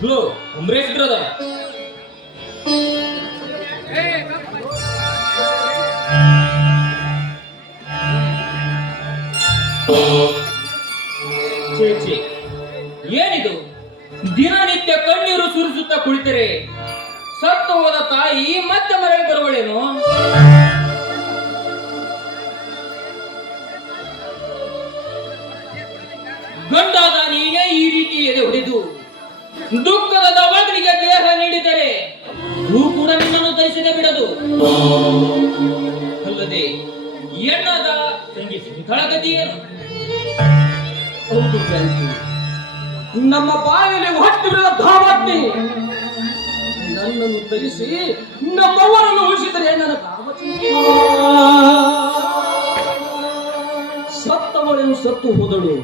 Hello Ambareesh brother. ಚೇಚಿ, ಏನಿದು? ದಿನನಿತ್ಯ ಕಣ್ಣೀರು ಸುರಿಸುತ್ತಾ ಕುಳಿತರೆ ಸತ್ತು ಹೋದ ತಾಯಿ ಮತ್ತೆ ಮರಳಿ ಬರುವಳೇನು? ಗಂಡಾದ ನೀನೇ ಈ ರೀತಿ ಎದೆ ಹೊಡೆದು ದುಃಖದ ದವಾಗ್ನಿಗೆ ದೇಹ ನೀಡಿದರೆ ಹೂ ಕೂಡ ನಿನ್ನನ್ನು ಧರಿಸದೆ ಬಿಡದು. ಅಲ್ಲದೆ ಎಣ್ಣದ ತಂಗಿ ಸ್ಥಳಗತಿಯೇನು? ಹೌದು ಫ್ರೆಂಡ್ಸ್, ನಮ್ಮ ಬಾಯಲ್ಲಿ ಹೊಟ್ಟಿರುವ ಧಾವಾಗ್ನಿ ನನ್ನನ್ನು ಧರಿಸಿ ನಮ್ಮವರನ್ನು ಉಳಿಸಿದರೆ ನನ್ನ ಸತ್ತವಳನ್ನು ಸತ್ತು ಹೋದಳು.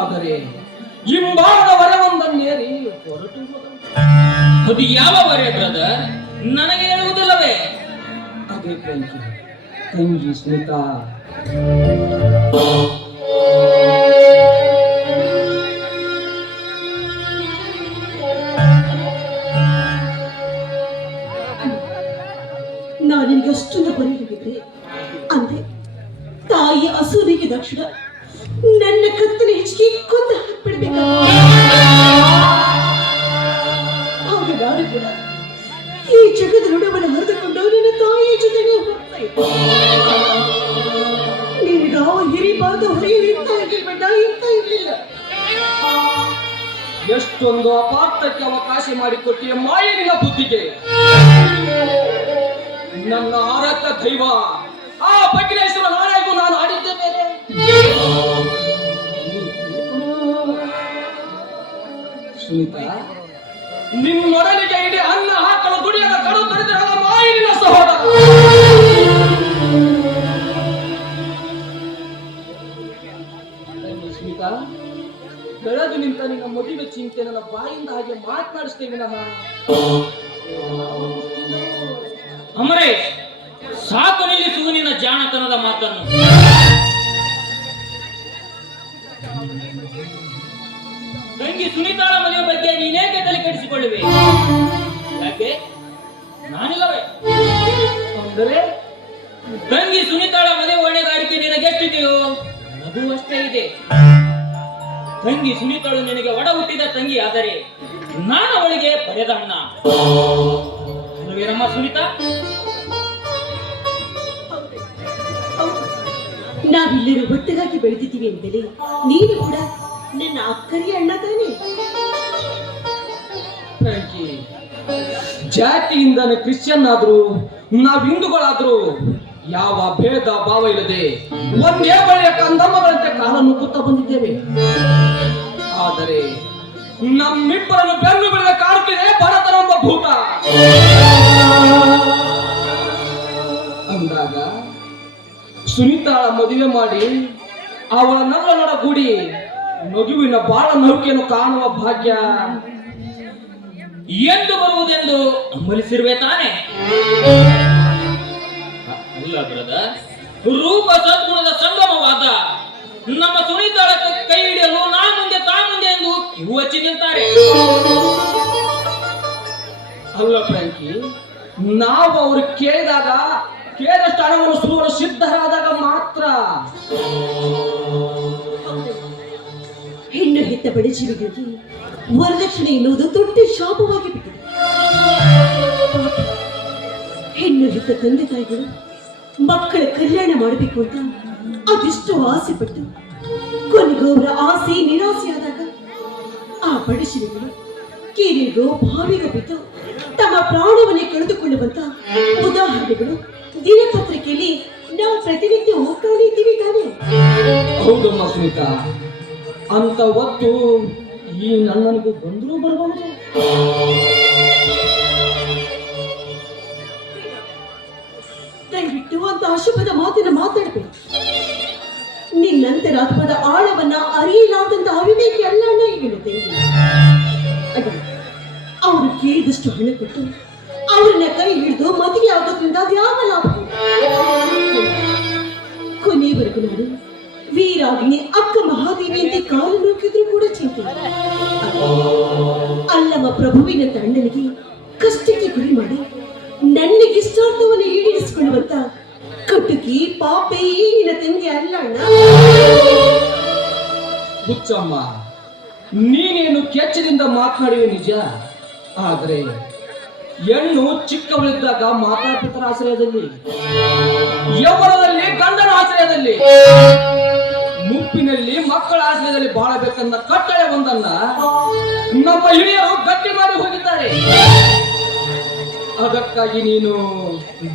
ಆದರೆ ಹಿಂಬಾರದ ವರವೊಂದನ್ನೇರಿ ಹೊರಟು ಹೋದಳು. ಅದು ಯಾವ ವರೆ ಬ್ರದರ್? ನನಗೆ ಹೇಳುವುದಿಲ್ಲವೇ? ಅದೇ ಫ್ರೆಂಡ್ಸ್, ತಂಗಿ ಸ್ಮಿತಾ. ನಾನಿಗೆ ಅಷ್ಟೊಂದು ಬರೀಲಿದೆ ಅಂದೆ. ತಾಯಿ ಹಸುವಿಗೆ ದಕ್ಷಿಣ ನನ್ನ ಕತ್ತನ ಹೆಚ್ಚಿಗೆ ಕೊಂದ ಹಾಕ್ಬಿಡ್ಬೇಕ. ಆಗ ನಾನು ಕೂಡ ಈ ಜಗದ ಋಣವನ್ನು ಹರಿದುಕೊಂಡು ನನ್ನ ತಾಯಿಯ ಜೊತೆಗೆ ಹೋಗ್ತಾ ಇದ್ದೆ. ನಿನಗಾವ ಹಿರಿಬಾರ್ದು ಹೊರೆಯಿರ್ತಾ ಇರಲಿಲ್ಲ. ಎಷ್ಟೊಂದು ಅಪಾರ್ಥಕ್ಕೆ ಅವಕಾಶ ಮಾಡಿಕೊಟ್ಟಿಯ ಮಾಯನಿನ ಬುದ್ಧಿಗೆ. ನನ್ನ ಆರಕ್ಕ ದೈವ ಆ ಬಗ್ಗಿನೇಶ್ವರ ನಾಳೆಗೂ ನಾನು ಆಡಿದ್ದೆ ಬೇರೆ. ಸುನೀತಾ, ನಿನ್ನೊಡಲಿಗೆ ಇಡೀ ಅನ್ನ ಹಾಕಲು ದುಡಿಯದ ಕಡು ತಡೆದ ಮಾಯನಿನ ಸಹೋದರ. ಸ್ಮಿತಾ, ಬೆಳೆದು ನಿಂತ ನಿನ್ನ ಮದುವೆ ಚಿಂತೆ ನನ್ನ ಬಾಯಿಂದ ಹಾಗೆ ಮಾತನಾಡಿಸ್ತೇವೆ. ಅಮರೇಶ್, ಸಾಕು ನಿಲ್ಲಿಸುವ ನಿನ್ನ ಜಾಣತನದ ಮಾತನ್ನು. ತಂಗಿ ಸುನೀತಾಳ ಮದುವೆ ಬಗ್ಗೆ ನೀನೇಕೆ ತಲೆ ಕೆಡಿಸಿಕೊಳ್ಳುವೆ? ಯಾಕೆ? ನಾನಿಲ್ಲವೇ? ಅಂದರೆ ತಂಗಿ ಸುನೀತಾಳ ಮದುವೆ ಹೊಣೆಗಾರಿಕೆ ನಿನಗೆಷ್ಟಿದೆಯೋ ಅದು ಅಷ್ಟೇ ಇದೆ. ತಂಗಿ ಸುನೀತಾಳು ನಿನಗೆ ಒಡ ಹುಟ್ಟಿದ ತಂಗಿ ಆದರೆ ನಾನು ಅವಳಿಗೆ ಪಡೆದ ಅಣ್ಣ. ನಮ್ಮ ಸುನೀತಾ, ನಾವೆಲ್ಲರೂ ಒಟ್ಟಿಗಾಗಿ ಬೆಳೆದಿದ್ದೀವಿ ಅಂತಲೇ ನೀನು ಕೂಡ ನನ್ನ ಅಕ್ಕರಿಯ ಅಣ್ಣ ತಾನೇ? ಜಾತಿಯಿಂದಾನೆ ಕ್ರಿಶ್ಚಿಯನ್ ಆದ್ರು ನಾವು ಹಿಂದೂಗಳಾದ್ರು ಯಾವ ಭೇದ ಭಾವ ಇಲ್ಲದೆ ಒಂದೇ ಬಳಿಯ ಕಂದಮ್ಮಗಳಂತೆ ಕಾಲನ್ನು ಕೂತ ಬಂದಿದ್ದೇವೆ. ಆದರೆ ನಮ್ಮಿಬ್ಬರನ್ನು ಬೆನ್ನು ಬೆಳೆದ ಕಾಡುತ್ತಿದೆ ಬಡತನೆಂಬ ಭೂತ. ಅಂದಾಗ ಸುನೀತಾಳ ಮದುವೆ ಮಾಡಿ ಅವಳ ನೊಡಗೂಡಿ ಮಗುವಿನ ಬಾಳ ನೌಕೆಯನ್ನು ಕಾಣುವ ಭಾಗ್ಯ ಎಂದು ಬರುವುದೆಂದು ಹಂಬಲಿಸಿರುವೆ ತಾನೆ? ಅಲ್ಲ ಬ್ರದರ್, ರೂಪ ಸದ್ಗುಣದ ಸಂಗಮವಾದ ನಮ್ಮ ಸುನೀತಾಳ ಕೈ ಹಿಡಿಯಲು ನಾ ಮುಂದೆ ತಾ ಮುಂದೆ ಎಂದು ಕಿವು ಹಚ್ಚಿ ನಿಲ್ತಾರೆ. ಅಲ್ಲ ಫ್ರಾಂಕಿ, ನಾವು ಅವರು ಕೇಳಿದಷ್ಟು ಹಣವನ್ನು ಸುಡುವ ಸಿದ್ಧರಾದಾಗ ಮಾತ್ರ. ಹೆಣ್ಣು ಹೆತ್ತ ಬಡ ಜೀವಿಗಳಿಗೆ ವರದಕ್ಷಿಣೆ ಎನ್ನುವುದು ದೊಡ್ಡ ಶಾಪವಾಗಿ ಬಿಟ್ಟಿದೆ. ಹೆಣ್ಣು ಹೆತ್ತ ತಂದೆ ತಾಯಿಗಳು ಮಕ್ಕಳ ಕಲ್ಯಾಣ ಮಾಡಬೇಕು ಅಂತ ಅದೆಷ್ಟು ಆಸೆ ಪಟ್ಟು ಕೊನೆಗೂ ಅವರ ಆಸೆ ನಿರಾಸೆಯಾದಾಗ ಆ ಬಡ ಜೀವಿಗಳು ಕೆರೆಗೋ ಬಾವಿಗೋ ಬಿದ್ದು ತಮ್ಮ ಪ್ರಾಣವನ್ನೇ ಕಳೆದುಕೊಳ್ಳುವಂತ ಉದಾಹರಣೆಗಳು ದಿನಪತ್ರಿಕೆಯಲ್ಲಿ ನಾವು ಪ್ರತಿನಿತ್ಯ ಹೋಗ್ತಾನೆ ಇದ್ದೀವಿ ತಾನೆ? ಹೌದಮ್ಮ ಸುನೀತಾ, ಅಂತ ಹೊತ್ತು ಈ ನನ್ನನಿಗೂ ಬಂದರೂ ಬರಬಹುದು. ದಯವಿಟ್ಟು ಅಂತ ಅಶುಭದ ಮಾತನ್ನ ಮಾತಾಡಬೇಕು. ನಿನ್ನಂತರಾತ್ಮದ ಆಳವನ್ನ ಅರಿಯಲಾದಂತ ಅವಿವೇಕಿ ಅಲ್ಲ ಅಣ್ಣ ಹೇಳುತ್ತೇನೆ. ಅವರು ಕೇಳಿದಷ್ಟು ಹಣ ಕೊಟ್ಟು ಅವರನ್ನ ಕೈ ಹಿಡಿದು ಮದುವೆ ಆಗೋದ್ರಿಂದ ಅದ್ಯಾವ ಲಾಭ? ಕೊನೆಯವರೆಗೂ ನಾನು ವೀರಾಗ್ನಿ ಅಕ್ಕ ಮಹಾದೇವಿ ಅಂತ ಕಾಲು ನೂಕಿದ್ರು ಕೂಡ ಚಿಂತೆ. ಅಲ್ಲ ತಮ್ಮ ಪ್ರಭುವಿನ ಅಣ್ಣನಿಗೆ ಕಷ್ಟಕ್ಕೆ ಗುರಿ ಮಾಡಿ ನನಗಿಷ್ಟಾರ್ಥವನ್ನು ಈಡೇರಿಸಿಕೊಳ್ಳುವಂತ ಕಟುಕಿ ಪಾಪೆ ಈ ನಿನ್ನ ತಂಗಿ ಅಲ್ಲ ಅಣ್ಣ. ಹುಚ್ಚಮ್ಮ, ನೀನೇನು ಕೆಚ್ಚದಿಂದ ಮಾತನಾಡುವೆ ನಿಜ, ಆದರೆ ಹೆಣ್ಣು ಚಿಕ್ಕವಳಿದ್ದಾಗ ಮಾತಾಪಿತರ ಆಶ್ರಯದಲ್ಲಿ, ಯೌವನದಲ್ಲಿ ಗಂಡನ ಆಶ್ರಯದಲ್ಲಿ, ಮುಪ್ಪಿನಲ್ಲಿ ಮಕ್ಕಳ ಆಶ್ರಯದಲ್ಲಿ ಬಾಳಬೇಕನ್ನ ಕಟ್ಟಳೆ ಒಂದನ್ನ ನಮ್ಮ ಹಿರಿಯರು ಗಟ್ಟಿ ಮಾಡಿ ಹೋಗಿದ್ದಾರೆ. ಅದಕ್ಕಾಗಿ ನೀನು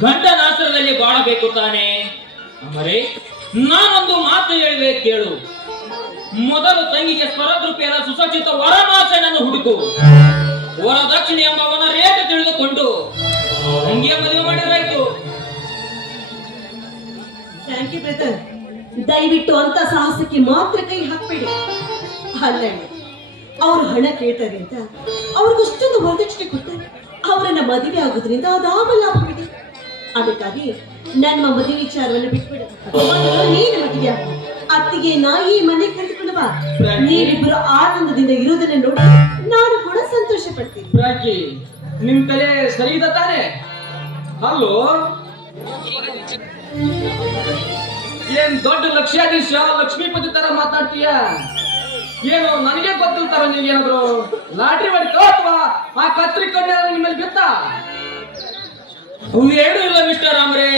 ಗಂಡನ ಆಶ್ರಯದಲ್ಲಿ ಬಾಳಬೇಕು ತಾನೆ. ಅಮರೇ, ನಾನೊಂದು ಮಾತು ಹೇಳಿವೆ ಕೇಳು. ಮೊದಲು ತಂಗಿಗೆ ಸ್ವರದೃಪಿಯರ ಸುಸಜ್ಜಿತ ವರಮಾಸನನ್ನು ಹುಡುಕು. ವರದಕ್ಷಿಣೆ ಎಂಬ ಅವನ ರೇಖೆ ತಿಳಿದುಕೊಂಡು ತಂಗಿಯ ಮದುವೆ ಮಾಡಿರಾಯ್ತು. Thank you brother. ದಯವಿಟ್ಟು ಅಂತ ಸಾಹಸಕ್ಕೆ ಮಾತ್ರ ಕೈ ಹಾಕ್ಬೇಡಿ. ಅಲ್ಲ, ಅವರು ಹಣ ಕೇಳ್ತಾರೆ ಅಂತ ಅವ್ರಿಗಷ್ಟೊಂದು ವರದಕ್ಷಿಣೆ ಕೊಡ್ತಾರೆ. ಅವರನ್ನ ಮದುವೆ ಆಗೋದ್ರಿಂದ ಅದಾವ ಲಾಭವಿದೆ. ಅದಕ್ಕಾಗಿ ನನ್ನ ಮದುವೆ ವಿಚಾರವನ್ನು ಬಿಟ್ಬಿಡು. ಮೊದಲು ನೀನು ಮದುವೆ ಆಗು. ಅತ್ತಿಗೆ ನಾಯಿ ಮನೆ ಕರೆದುಕೊಂಡು ಬಾ. ನೀವಿಬ್ಬರು ಆನಂದದಿಂದ ಇರೋದನ್ನ ನೋಡಿ ನಾನು ಕೂಡ ಸಂತೋಷ ಪಡ್ತೀನಿ. ಬ್ರಾಕಿ, ನಿಮ್ ತಲೆ ಸರಿ ಇದೆ ತಾನೆ? ಅಲ್ಲೋ, ಏನ್ ದೊಡ್ಡ ಲಕ್ಷಾಧೀಶ ಲಕ್ಷ್ಮೀಪತಿ ತರ ಮಾತಾಡ್ತೀಯ? ಏನು ನನಗೆ ಗೊತ್ತಿರ್ತಾರ? ನೀವೇನಾದ್ರು ಲಾಟ್ರಿ ಹೊಡಿತೋ ಅಥವಾ ಆ ಕತ್ರಿ ಕಣ್ಣೆ ನಿಮ್ಮಲ್ಲಿ ಬಿತ್ತ? ಅವು ಎರಡೂ ಇಲ್ಲ ಮಿಸ್ಟರ್ ಅಮರೇ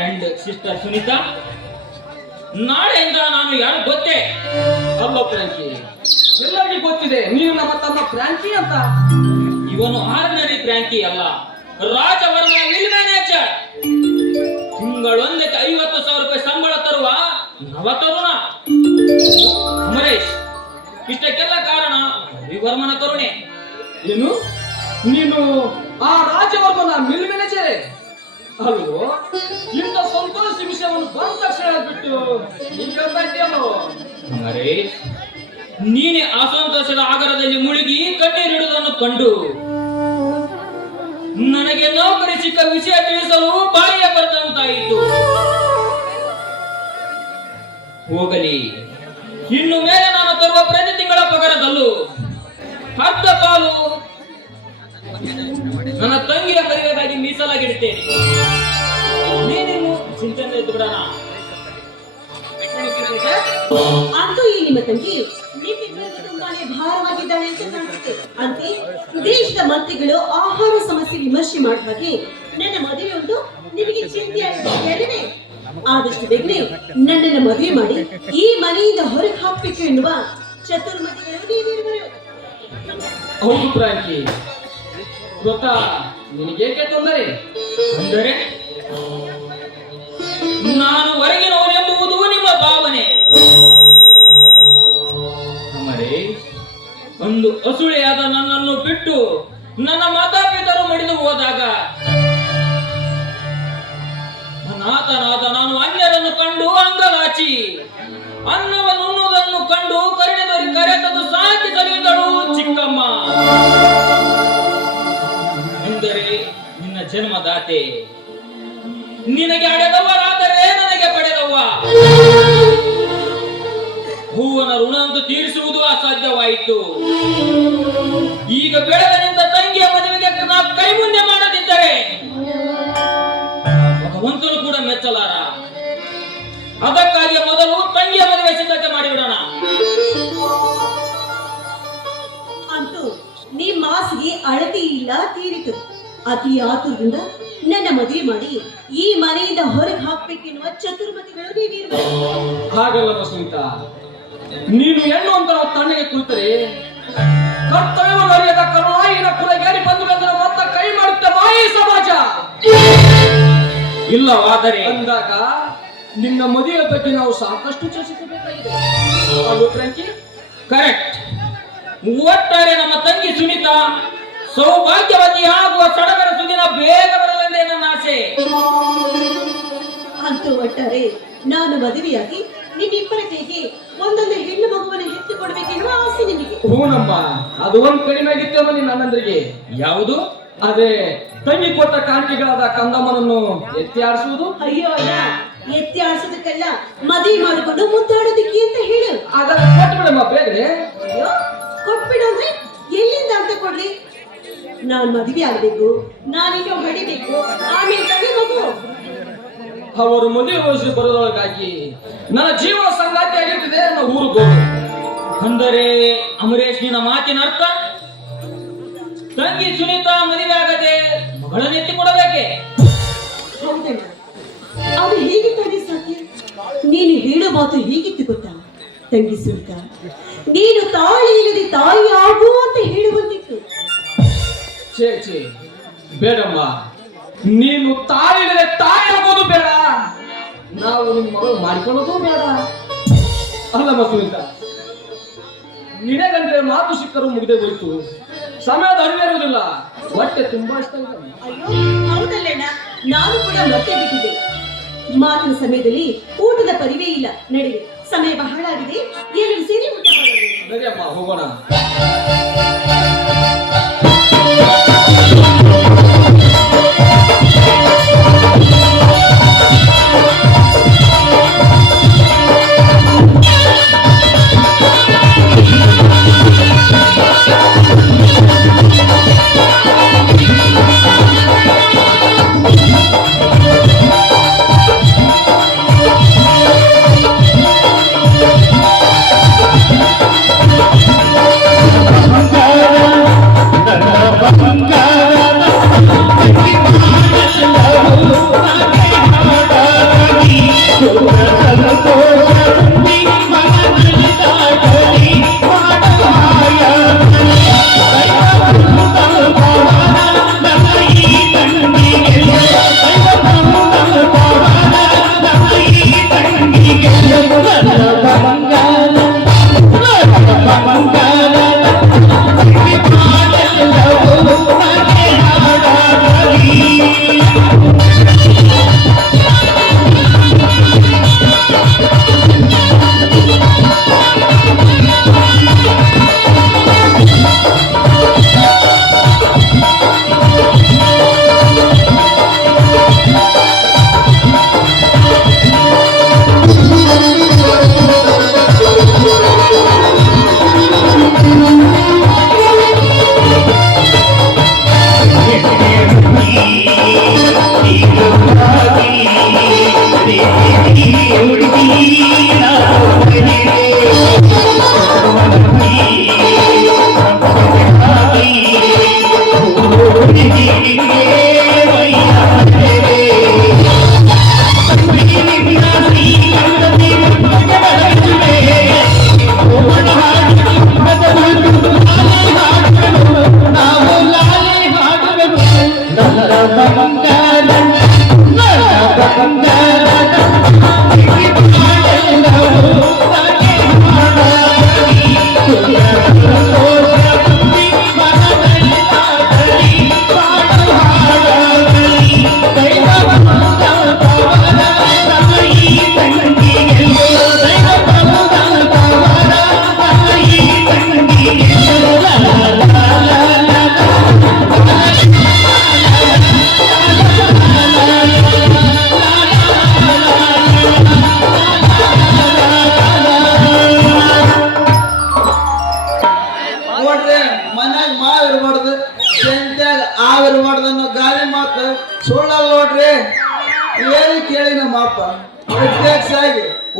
ಅಂಡ್ ಸಿಸ್ಟರ್ ಸುನೀತಾ. ನಾಳೆಯಿಂದ ನಾನು ಯಾರು ಗೊತ್ತೇ? ಅಲ್ಲ ಫ್ರಾಂಕಿ, ಎಲ್ಲರಿಗೂ ಗೊತ್ತಿದೆ ನೀವು ನಮ್ಮ ತಮ್ಮ ಫ್ರಾಂಕಿ ಅಂತ. ಇವನು ಆರ್ಡಿನರಿ ಫ್ರಾಂಕಿ ಅಲ್ಲ, ರಾಜವರ್ಮ ವಿಲ್ ಮ್ಯಾನೇಜರ್. ತಿಂಗಳೊಂದಕ್ಕೆ 50,000 ರೂಪಾಯಿ ಸಂಬಳ ತರುವ ನವತರುಣ. ಅಮರೇಶ್, ಇಷ್ಟಕ್ಕೆಲ್ಲ ಕಾರಣ ರವಿವರ್ಮನ ಕರುಣೆ. ಏನು, ನೀನು ಆ ರಾಜವರ್ಮನ ಮಿಲ್ ಮ್ಯಾನೇಜರೇ ಅಲ್ವೋ? ಇಂಥ ಸಂತೋಷ ವಿಷಯವನ್ನು ಬಂದ ತಕ್ಷಣ ಬಿಟ್ಟು ನೀನು ಅಮರೇಶ್, ನೀನೇ ಅಸಂತೋಷದ ಆಗರದಲ್ಲಿ ಮುಳುಗಿ ಕಣ್ಣೀರಿಡುವುದನ್ನು ಕಂಡು ನನಗೆ ನೌಕರಿ ಸಿಕ್ಕ ವಿಷಯ ತಿಳಿಸಲು ಬಾಯಿಯ ಬರೆದಂತಾಯಿತು. ಹೋಗಲಿ, ಇನ್ನು ಮೇಲೆ ನಾನು ತರುವ ಪ್ರತಿ ತಿಂಗಳ ಪಗಾರದಲ್ಲೂ ಅರ್ಧ ಪಾಲು ನನ್ನ ತಂಗಿಯ ಮದುವೆಗಾಗಿ ಮೀಸಲಾಗಿಡುತ್ತೇನೆ. ನೀನೇನು ಚಿಂತನೆ ಎದ್ದು ಬಿಡೋಣ. ಅಂತೂ ಈ ನಿಮ್ಮ ತಂಗಿ ನಿಮ್ಮಿಬ್ಬರಿಗೂ ತುಂಬಾನೇ ಭಾರವಾಗಿದ್ದಾಳೆ ಅಂತ ಕಾಣಿಸುತ್ತೆ. ಅಂತೆ ದೇಶದ ಮಂತ್ರಿಗಳು ಆಹಾರ ಸಮಸ್ಯೆ ವಿಮರ್ಶೆ ಮಾಡಿದ ಹಾಗೆ ನನ್ನ ಮದುವೆ ಉಂಟು ನಿಮಗೆ ಚಿಂತೆ ಆಗಿದೆ. ಆದಷ್ಟು ಬೇಗನೆ ನನ್ನನ್ನು ಮದುವೆ ಮಾಡಿ ಈ ಮನೆಯಿಂದ ಹೊರಗೆ ಹಾಕ್ಬೇಕು ಎನ್ನುವ ಚತುರ್ಮತಿಗಳು ನೀವಿರುವರು. ಹೌದು ಫ್ರಾಂಕಿ, ಗೊತ್ತಾ ನಿನಗೇಕೆ ತೊಂದರೆ? ಅಂದರೆ ನಾನು ಹೊರಗಿನವನೆಂಬುದು ನಿಮ್ಮ ಭಾವನೆ. ಅಮರೇಶ್, ಒಂದು ಅಸುಳೆಯಾದ ನನ್ನನ್ನು ಬಿಟ್ಟು ನನ್ನ ಮಾತಾಪಿತರು ಮಡಿದು ಹೋದಾಗ ಅನಾಥನಾದ ನಾನು ಅನ್ಯರನ್ನು ಕಂಡು ಅಂಗಲಾಚಿ ಅನ್ನವನ್ನು ಉಣ್ಣುವುದನ್ನು ಕಂಡು ಕರುಣೆದರಿ ಕರೆತದು ಸಾಕಿ ಸರಿದಳು ಚಿಕ್ಕಮ್ಮ. ಎಂದರೆ ನಿನ್ನ ಜನ್ಮದಾತೆ. ನಿನಗೆ ಅಡೆದವರಾದರೆ ನನಗೆ ಪಡೆದವ. ಹೂವನ ಋಣ ಅಂತ ತೀರಿಸುವುದು ಅಸಾಧ್ಯವಾಯಿತು. ಈಗ ಬೆಳೆದ ನಿಂತ ತಂಗಿಯ ಮದುವೆಗೆ ನಾ ಕೈ ಮುಂದೆ ಮಾಡದಿದ್ದರೆ ಭಗವಂತನು ಕೂಡ ಮೆಚ್ಚಲಾರ. ಅದಕ್ಕಾಗಿ ಮೊದಲು ತಂಗಿಯ ಮದುವೆ ಸಿದ್ಧತೆ ಮಾಡಿಬಿಡೋಣ. ಅಂತೂ ನಿಮ್ಮ ಆಸೆಗೆ ಅಳತೆ ಇಲ್ಲ ತೀರಿತು. ಅತಿ ಆತುರದಿಂದ ನನ್ನ ಮದುವೆ ಮಾಡಿ ಈ ಮನೆಯಿಂದ ಹೊರಗೆ ಹಾಕ್ಬೇಕೆನ್ನುವ ಚತುರ್ಮತಿಗಳು ನೀವಿರುವರು. ಹಾಗಲ್ಲ ಸುನೀತಾ, ನೀನು ಹೆಣ್ಣು ಅಂತ ನಾವು ತಣ್ಣಗೆ ಕುಳಿತರೆ ಕರ್ತವ್ಯವನ್ನು ಅರಿಯದ ಕರುಣಾಯಿನ ಕುಲಗೇರಿ ಬಂದು ಬಂದರೆ ಮತ್ತ ಕೈ ಮಾಡುತ್ತೆ ಮಾಯಿ ಸಮಾಜ. ಇಲ್ಲವಾದರೆ ಅಂದಾಗ ನಿನ್ನ ಮದುವೆ ಬಗ್ಗೆ ನಾವು ಸಾಕಷ್ಟು ಚರ್ಚಿಸಬೇಕಾಗಿದೆ. ಅಲ್ವೋ ಫ್ರಾಂಕಿ? ಕರೆಕ್ಟ್. ಒಟ್ಟಾರೆ ನಮ್ಮ ತಂಗಿ ಸುನೀತಾ ಸೌಭಾಗ್ಯವತಿ ಆಗುವ ಸಡಗರ ಸುದಿನ ಬೇಗ ಬರಲೆಂದೇ ನನ್ನ ಆಸೆ. ಅಂತೂ ಒಟ್ಟಾರೆ ನಾನು ಮದುವೆಯಾಗಿ ನಿಮ್ಮಿಬ್ಬರ ಕೈಗೆ ಒಂದೊಂದು ಹೆಣ್ಣು ಮಗುವನ್ನು ಹೆತ್ತುಕೊಡ್ಬೇಕೆನ್ನುವ ಆಸೆ ನಿಮಗೆ. ಹೂನಮ್ಮ, ಅದು ಒಂದ್ ಕಡಿಮೆ ಆಗಿತ್ತೇನೋ ನಿನ್ನ ಅಣ್ಣಂದ್ರಿಗೆ. ಯಾವುದು? ಅದೇ ತಂಗಿ ಕೊಟ್ಟ ಕಾಣಿಕೆಗಳಾದ ಕಂದಮ್ಮನನ್ನು ಎತ್ತಿ ಆಡಿಸುವುದು. ಅಯ್ಯೋ ಅಲ್ಲ, ಎತ್ತಿ ಆಡ್ಸೋದಕ್ಕೆಲ್ಲ ಮದುವೆ ಮಾಡಿಕೊಂಡು ಮುದ್ದಾಡೋದಕ್ಕೆ ಅಂತ ಹೇಳು. ಅದನ್ನ ಕೊಟ್ಟು ಬಿಡಮ್ಮ ಬೇಗನೆ. ಅಯ್ಯೋ, ಕೊಟ್ಬಿಡು ಅಂದ್ರೆ ಎಲ್ಲಿಂದ ಅಂತ ಕೊಡ್ಲಿ? ನಾನ್ ಮದುವೆ ಆಗ್ಬೇಕು, ನಾನಿನ್ನು ಹೊಡಿಬೇಕು, ಆಮೇಲೆ ತಂದೆ ಮಗು. ಅವರು ಮದುವೆ ವಯಸ್ಸಿಗೆ ಬರೋದೊಳಗಾಗಿ ನನ್ನ ಜೀವನ ಸಂಗಾತಿ ಆಗಿರ್ತದೆ ನನ್ನ ಊರಿಗೆ ಹೋಗು. ಅಂದರೆ ಅಮರೇಶ್ ನಿನ್ನ ಮಾತಿನ ಅರ್ಥ ತಂಗಿ ಸುನೀತಾ ಮದುವೆ ಆಗದೆ ಮಗಳನ್ನ ಎತ್ತಿ ಕೊಡಬೇಕೆ? ಹೌದಣ್ಣ, ಅದು ಹೇಗೆ ತಾನೇ ಸಾಧ್ಯ? ನೀನು ಹೇಳೋ ಮಾತು ಹೇಗಿತ್ತು ಗೊತ್ತಾ ತಂಗಿ ಸುನೀತಾ? ನೀನು ತಾಳಿ ಇಲ್ಲದೆ ತಾಯಿ ಆಗು ಅಂತ ಹೇಳುವಂತಿತ್ತು. ಛೇ ಬೇಡಮ್ಮ, ನೀನು ತಾಯಿಲ್ಲದೆ ತಾಯಿ ಆಗೋದು ಬೇಡ, ನಾವು ನಿಮ್ಮ ಮಗಳು ಮಾಡಿಕೊಳ್ಳೋದು ಬೇಡ. ಅಲ್ಲಮ್ಮ ಸುನೀತಾ, ನಿನಗಂದ್ರೆ ಮಾತು ಸಿಕ್ಕರು ಮುಗಿದೇ ಹೋಯ್ತು, ಸಮಯದ ಅರಿವೇ ಇರುವುದಿಲ್ಲ, ಹೊಟ್ಟೆ ತುಂಬಾ ಇಷ್ಟ ಇದೆ. ಅಯ್ಯೋ ಹೌದಲ್ಲಣ್ಣ, ನಾನು ಕೂಡ ಮತ್ತೆ ಬಿಟ್ಟಿದ್ದೆ. ಮಾತಿನ ಸಮಯದಲ್ಲಿ ಊಟದ ಪರಿವೇ ಇಲ್ಲ. ನಡೆಯಿರಿ, ಸಮಯ ಬಹಳ ಆಗಿದೆ, ಎಲ್ಲರೂ ಸೇರಿ ಊಟ ಮಾಡೋಣ. ನಡಿಯಮ್ಮ ಹೋಗೋಣ.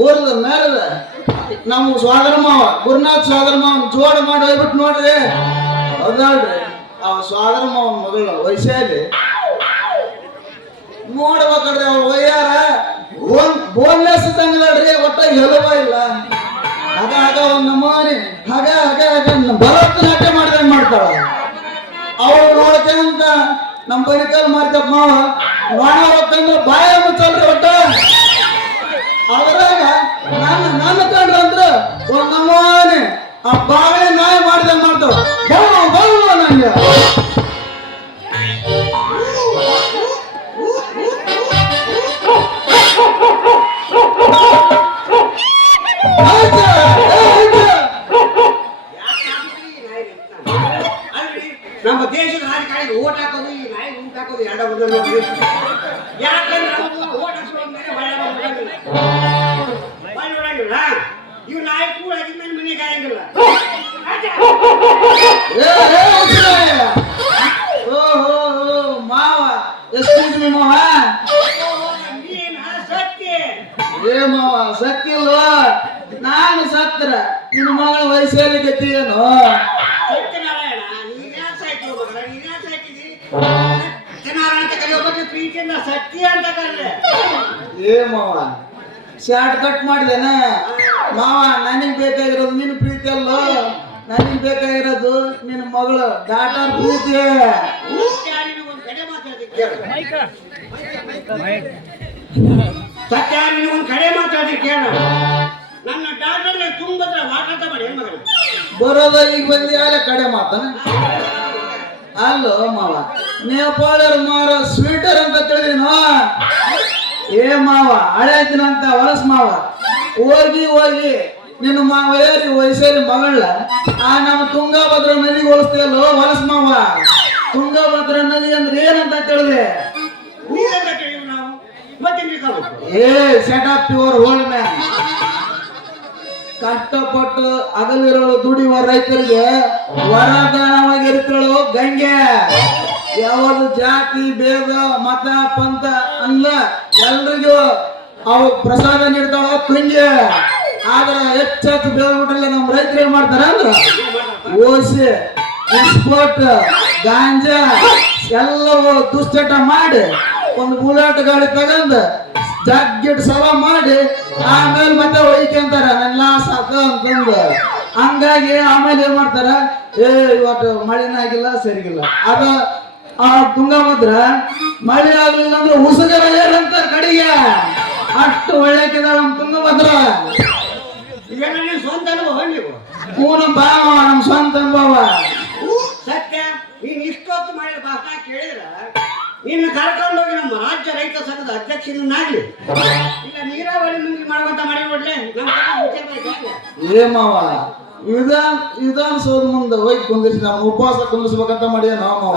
ಊರದ ಮೇರದ ನಮ್ಮ ಸೋದರ ಮಾವ ಗುರುನಾಥ್ ಸೋದರ ಮಾವನ್ ಜೋಡ ಮಾಡಿ ಹೋಗ್ಬಿಟ್ಟು ನೋಡ್ರಿ. ಹೌದಲ್ರಿ, ಅವ ಸೋದರ ಮಾವನ್ ಮಗಳ ವಯಸ್ಸಲ್ಲಿ ನೋಡ್ಬೇಕಲ್ರಿ, ಅವ್ರ ವಯ್ಯಾರ ಬೋನ್ಲೆಸ್ ತಂಗದಲ್ರಿ, ಒಟ್ಟ ಎಲುಬ ಇಲ್ಲ. ಆಗ ಒಂದ್ ನಮೂನಿ ಹಾಗೆ ಭರತನಾಟ್ಯ ಮಾಡ್ದಂಗ ಮಾಡ್ತಾಳ. ಅವ್ರು ನೋಡ್ಕೊಂತ ನಮ್ ಬರಿಕಲ್ ಮಾಡ್ತಪ್ಪ ಮಾವ ನೋಡ ಹೋಗ್ತಂದ್ರ ಬಾಯ ಮುಚ್ಚಲ್ರಿ ಒಟ್ಟ. ಅದ್ರಾಗ ನನ್ನ ಕಂಡ್ರಂದ್ರ ಒಂದ್ ನಮೂನಿ ಆ ಬಾಳೆ ನಾಯಿ ಮಾಡ್ದಂಗ ಮಾಡ್ತಾವ. ಬರುವ ನಂಗೆ ನಮ್ಮ ದೇಶದ ರಾಜಕಾರಣಿಗೆ ಓಟ್ ಹಾಕೋದು ಈ ನಾಯಿ ಊಟ ಹಾಕೋದು ಎರಡ ಬಂದ ಯಾಕಂದ್ರೆ ಓಟ್ ಹಾಕಿಲ್ಲ ಇವ್ ನಾಯಿ ಕೂಡ ಆಗಿದ್ಮೇಲೆ ಮನೆಗೆ ಆಗಂಗಿಲ್ಲ. ಇಲ್ವೋ ನಾನು ಸತ್ರ ನಿನ್ನ ಮಗಳ ವಯಸ್ಸಲ್ಲಿ ಗತಿ ಏನು ಸತ್ಯನಾರಾಯಣ ನೀನ್ಯಾಕೆ ಸಾಯ್ತು ಮಗಳ ನೀನ್ಯಾಕೆ ಸಾಯ್ತಿದಿ ಸತ್ಯನಾರಾಯಣ ಅಂತ ಕರೆಯೋ ಬದಲು ಪ್ರೀತಿಯಿಂದ ಸತ್ಯ ಅಂತ ಕರೆದೆ ಏ ಮಾವ ಶಾರ್ಟ್ ಕಟ್ ಮಾಡಿದೇನ ಮಾವ ನನಗ್ ಬೇಕಾಗಿರೋದು ನಿನ್ನ ಪ್ರೀತಿ ಅಲ್ಲ ನನಗ್ ಬೇಕಾಗಿರೋದು ನಿನ್ನ ಮಗಳು ಡಾಟರ್ ಪ್ರೀತಿ ಒಂದು ಕಡೆ ಮಾತಾಡ್ತಿದ್ದೆ ಸತ್ಯ ನೀನು ಒಂದು ಕಡೆ ಮಾತಾಡಿ ಕೇಳ ನನ್ನ ಡಾಕ್ಟರ್ ತುಂಬದ್ರ ವಾಟಾಟ ಮಾಡಿ ಹೆಣ್ಮಗಳು ಬರೋದ ಈಗ ಬಂದಿಯಾಲ ಕಡೆ ಮಾತನ ಅಲ್ಲೋ ಮಾವ ನೇಪಾಳರ್ ಮಾರ ಸ್ವೀಟರ್ ಅಂತ ತಿಳಿದಿನೋ ಏ ಮಾವ ಹಳೆ ದಿನಂತ ಹೊಲಸ್ ಮಾವ ಹೋಗಿ ನಿನ್ನ ಮಾವಯ್ಯರಿ ವಯಸ್ಸಲ್ಲಿ ಮಗಳ ಆ ನಮ್ಮ ತುಂಗಭದ್ರಾ ನದಿಗೆ ಹೋಲಿಸ್ತೀಯಲ್ಲೋ ಹೊಲಸ್ ಮಾವ ತುಂಗಭದ್ರಾ ನದಿ ಅಂದ್ರೆ ಏನಂತ ತಿಳಿದೆ ನೀವೆಂತ ತಿಳಿಯುವ ನಾವು ಮತ್ತೆ ನೀವು ಏ set up your hold man ಕಷ್ಟಪಟ್ಟು ಅಗಲಿರೋ ದುಡಿಯುವ ರೈತರಿಗೆ ವರದಾನವಾಗಿ ಇರ್ತಾಳು ಗಂಗೆ ಯಾವುದು ಜಾತಿ ಭೇದ ಮತ ಪಂಥ ಅಲ್ಲ ಎಲ್ರಿಗೂ ಅವು ಪ್ರಸಾದ ನೀಡ್ತಾಳ ತುಂಗೆ ಆದ್ರ ಹೆಚ್ಚು ಬೇಡ್ಬಿಟ್ರಲ್ಲ ನಮ್ಮ ರೈತರು ಏನ್ ಮಾಡ್ತಾರ ಅಂದ್ರ ಓಸಿ ಇಸ್ಪೋಟ್ ಗಾಂಜಾ ಎಲ್ಲವೂ ದುಶ್ಚಟ ಮಾಡಿ ಒಂದು ಬುಲೆಟ್ ಗಾಡಿ ತಗೊಂಡ್ ಜಗ್ಗಿಟ್ ಸವ ಮಾಡಿ ಆಮೇಲೆ ಮತ್ತೆ ಒಯ್ಕೊಂತಾರ ನನ್ನ ಸಾಕ ಅಂತಂದು ಹಂಗಾಗಿ ಆಮೇಲೆ ಏನ್ ಮಾಡ್ತಾರ ಇವತ್ತು ಮಳೆನ ಆಗಿಲ್ಲ ಸರಿಗಿಲ್ಲ ಅದ ಆ ತುಂಗಭದ್ರ ಮಳೆ ಆಗ್ಲಿಲ್ಲ ಅಂದ್ರೆ ಉಸುಗರ ಏನಂತ ಕಡೆಗೆ ಅಷ್ಟು ಒಳ್ಳೆಕಿದಾಳ ನಮ್ ತುಂಗಭದ್ರ ಇವೆಲ್ಲ ನೀನು ಸ್ವಂತ ಅನುಭವ ನೀವು ನಮ್ಮ ಭಾವ ನಮ್ ಸ್ವಂತ ಅನುಭವ ಸತ್ಯ ನೀನ್ ಇಷ್ಟೊತ್ತು ಮಾಡಿದ ಭಾಷಣ ಕೇಳಿದ್ರ ನಿನ್ನ ಕರ್ಕೊಂಡೋಗಿ ನಮ್ಮ ರಾಜ್ಯ ರೈತ ಸಂಘದ ಅಧ್ಯಕ್ಷನಾಗ್ಲಿ ಇಲ್ಲ ನೀರಾವರಿ ಮಂತ್ರಿ ಮಾಡುವಂತ ಮಾಡಿ ನೋಡ್ಲೆ ಏ ಮಾವ ವಿಧಾನಸೌಧ ಮುಂದೆ ಹೋಗಿ ಕುಂದಿರ್ಸಿ ನಾವು ಉಪವಾಸ ಕುಂದಿರ್ಸ್ಬೇಕಂತ ಮಾಡಿಯ ನಾವು ಮಾವ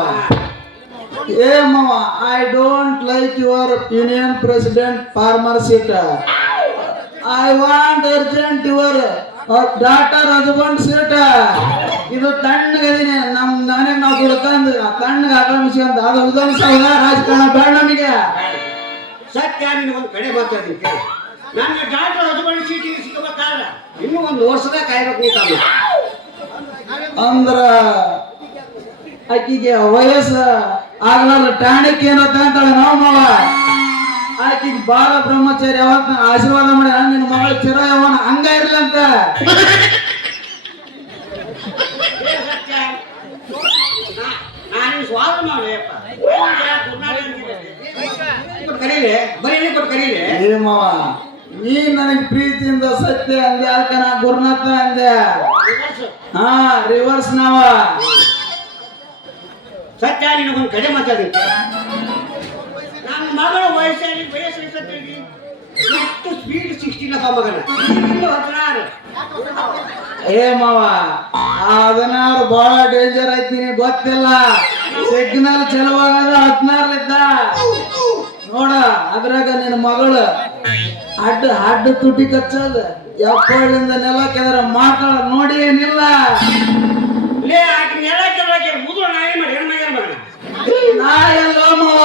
ಏ ಮಾವ I don't like your union president farmer seat I want urgent your doctor husband seat ಇದು ತಣ್ಣಗದೀನಿ ನನಗೆ ನಾವು ದುಡ್ಕಂದು ತಣ್ಣಗೆ ಆಕ್ರಮಿಸ್ಕೊಂತ ಅದು ವಿಧಾನಸೌಧ ರಾಜಕಾರಣ ಬೇಡ ನಮಗೆ ಸತ್ಯ ನೀನು ಒಂದು ಕಡೆ ಮಾತಾಡ್ತೀನಿ ಕೇಳಿ ನನ್ನ ಡಾಕ್ಟರ್ ಹಸ್ಬೆಂಡ್ ಸೀಟಿಗೆ ಸಿಗಬೇಕಾದ್ರೆ ಇನ್ನೂ ಒಂದು ವರ್ಷದ ಕಾಯ್ಬೇಕು ನೀ ಅಂದ್ರ ಆಕಿಗೆ ವಯಸ್ಸ ಆಗ್ಲಾರ ಟಾಣಿಕ್ ಏನತ್ತ ಅಂತಾಳೆ ನಾವು ಮಾವ ಆಕಿಗೆ ಬಾಲ ಬ್ರಹ್ಮಚಾರಿ ಯಾವತ್ತ ಆಶೀರ್ವಾದ ಮಾಡಿ ನಿನ್ನ ಮಗಳ ಚಿರ ಯಾವನ ಹಂಗ ಇರ್ಲಂತ ಸತ್ಯ ನಾನು ಸ್ವಾದ ಮಾಡಿಯಪ್ಪ ಕರೀಲೆ ಬರೀ ಕೊಟ್ಟು ಕರೀಲೆ ಏ ಮಾವ ನೀ ನನಗೆ ಪ್ರೀತಿಯಿಂದ ಸತ್ಯ ಅಂದೆ ಅದಕ್ಕ ನಾ ಗುರುನಾಥ ಅಂದೆ ಹಾ ರಿವರ್ಸ್ ನಾವ ಸತ್ಯ ನಿನಗೊಂದು ಕಡೆ ಮಾತಾಡಿದ್ದೆ ನನ್ನ ಮಗಳ ವಯಸ್ಸಲ್ಲಿ ಎಷ್ಟು ಸ್ಪೀಡ್ 16 ಮಗನ ಇನ್ನೂ 16 ಏ ಮಾವ ಆ 16 ಬಹಳ ಡೇಂಜರ್ ಐತಿ ನಿನಗೆ ಗೊತ್ತಿಲ್ಲ ಸಿಗ್ನಲ್ ಚಲುವಾಗದ 16 ಇದ್ದ ನೋಡ ಅದ್ರಾಗ ನಿನ್ನ ಮಗಳು ಅಡ್ಡ ತುಟಿ ಕಚ್ಚದ ಎಪ್ಪಳಿಂದ ನೆಲ ಕೆದರ ಮಾತಾಡ ನೋಡಿ ಏನಿಲ್ಲ ಲೇ ಆಕೆ ನೆಲ ಕೆದರಕ್ಕೆ ಮುದುಳು ನಾಯಿ ಮಾಡಿ ಹೆಣ್ಮಗ ಮಗನ ನಾಯಲ್ಲೋ ಮಾವ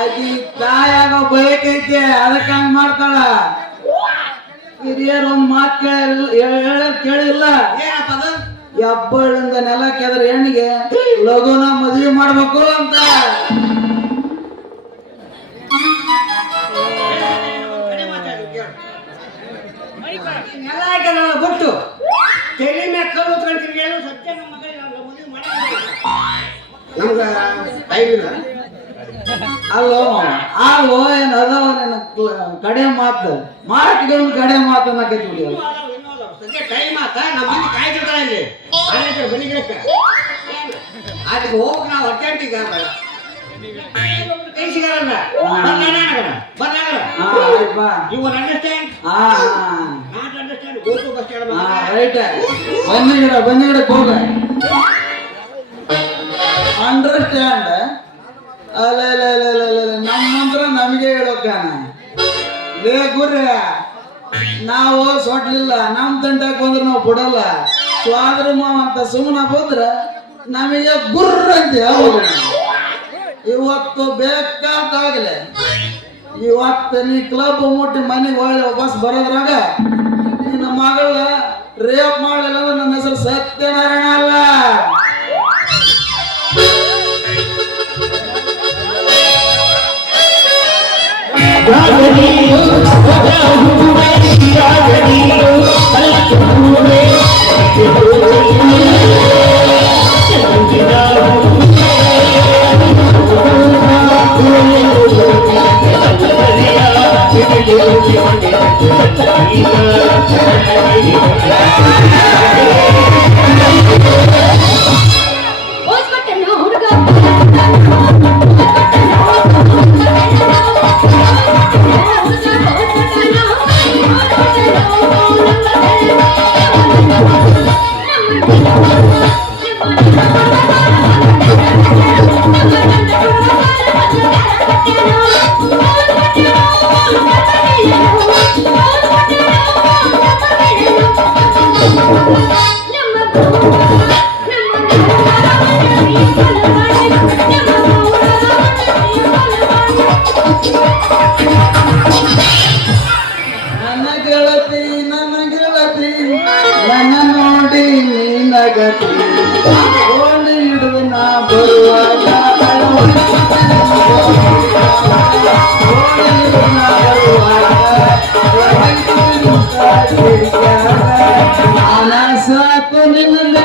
ಆಕಿ ತಾಯಾಗ ಬಯಕೈತೆ ಅದಕ್ಕೆ ಹಂಗ ಮಾಡ್ತಾಳ ಹಿರಿಯರ್ ಒಂದ್ ಮಾತು ಕೇಳಿಲ್ಲ ಏನಪ್ಪ ಅದು ಎಬ್ಬಳಿಂದ ನೆಲ ಕೆದರ ಹೆಣ್ಣಿಗೆ ಲಗುನ ಮದುವೆ ಮಾಡ್ಬೇಕು ಅಂತ ನೆಲ ಹಾಕಿದ ಬಿಟ್ಟು ತೆಲಿ ಮ್ಯಾಗ ಕಲ್ಲು ಹೊತ್ಕೊಂತೀನಿ ಹೇಳು ಸತ್ಯ ನಮ್ಮ ಮಗ ಮದುವೆ ಮಾಡಿ ನಮ್ಗ ಟೈಮ್ ಇಲ್ಲ ಅಲ್ಲೋ ಆಗೋ ಏನ್ ಅದಾವ ನಿನ್ನ ಕಡೆ ಮಾತು ಮಾತಿಗೆ ಕಡೆ ಮಾತು ಅನ್ನಕೈತಿ ಸದ್ಯ ಟೈಮ್ ಆತ ನಮ್ಮ ಮಂದಿ ಕಾಯ್ತಿರ್ತಾರ ಇಲ್ಲಿ ಬನ್ನಿ ಗಿಡಕ್ಕ ಅದಕ್ಕೆ ಹೋಗಿ ನಾವು ಅರ್ಜೆಂಟಿಗೆ ಕೈ ಸಿಗಲ್ಲ ಬರ್ಲಾಗಲ್ಲ you one understand not understand go to bus stand right ಬನ್ನಿ ಗಿಡಕ್ಕೆ ಹೋಗ ಅಂಡರ್ಸ್ಟ್ಯಾಂಡ್ ಅಲ್ಲ ನಮ್ಮಂತ್ರ ನಮಗೆ ಹೇಳೋಕಾನ ಲೇ ಗುರ್ರ ನಾವು ಸೊಟ್ಲಿಲ್ಲ ನಮ್ ತಂಡಕ್ಕೆ ಬಂದ್ರೆ ನಾವು ಬಿಡಲ್ಲ ಸ್ವಾದ್ರ ಮಾವ ಅಂತ ಸುಮ್ಮನ ಬಂದ್ರ ನಮಗೆ ಗುರ್ರ ಅಂತ ಇವತ್ತು ಬೇಕಾದಾಗಲೇ ಇವತ್ತು ನೀ ಕ್ಲಬ್ ಮುಟ್ಟಿ ಮನೆಗೆ ಒಳ್ಳೆ ವಾಪಸ್ ಬರೋದ್ರಾಗ ನಿನ್ನ ಮಗಳ ರೇಪ್ ಮಾಡಲಿಲ್ಲ ಅಂದ್ರೆ ನನ್ನ ಹೆಸರು ಸತ್ಯನಾರಾಯಣ ಅಲ್ಲ. ನನ್ನ ನೋಡಿ ನೀನಗತಿ ಓಡಿ ಹಿಡಿದು ನಾ ಬರುವಾಗ ಸಾಕು ನಿನ್ನ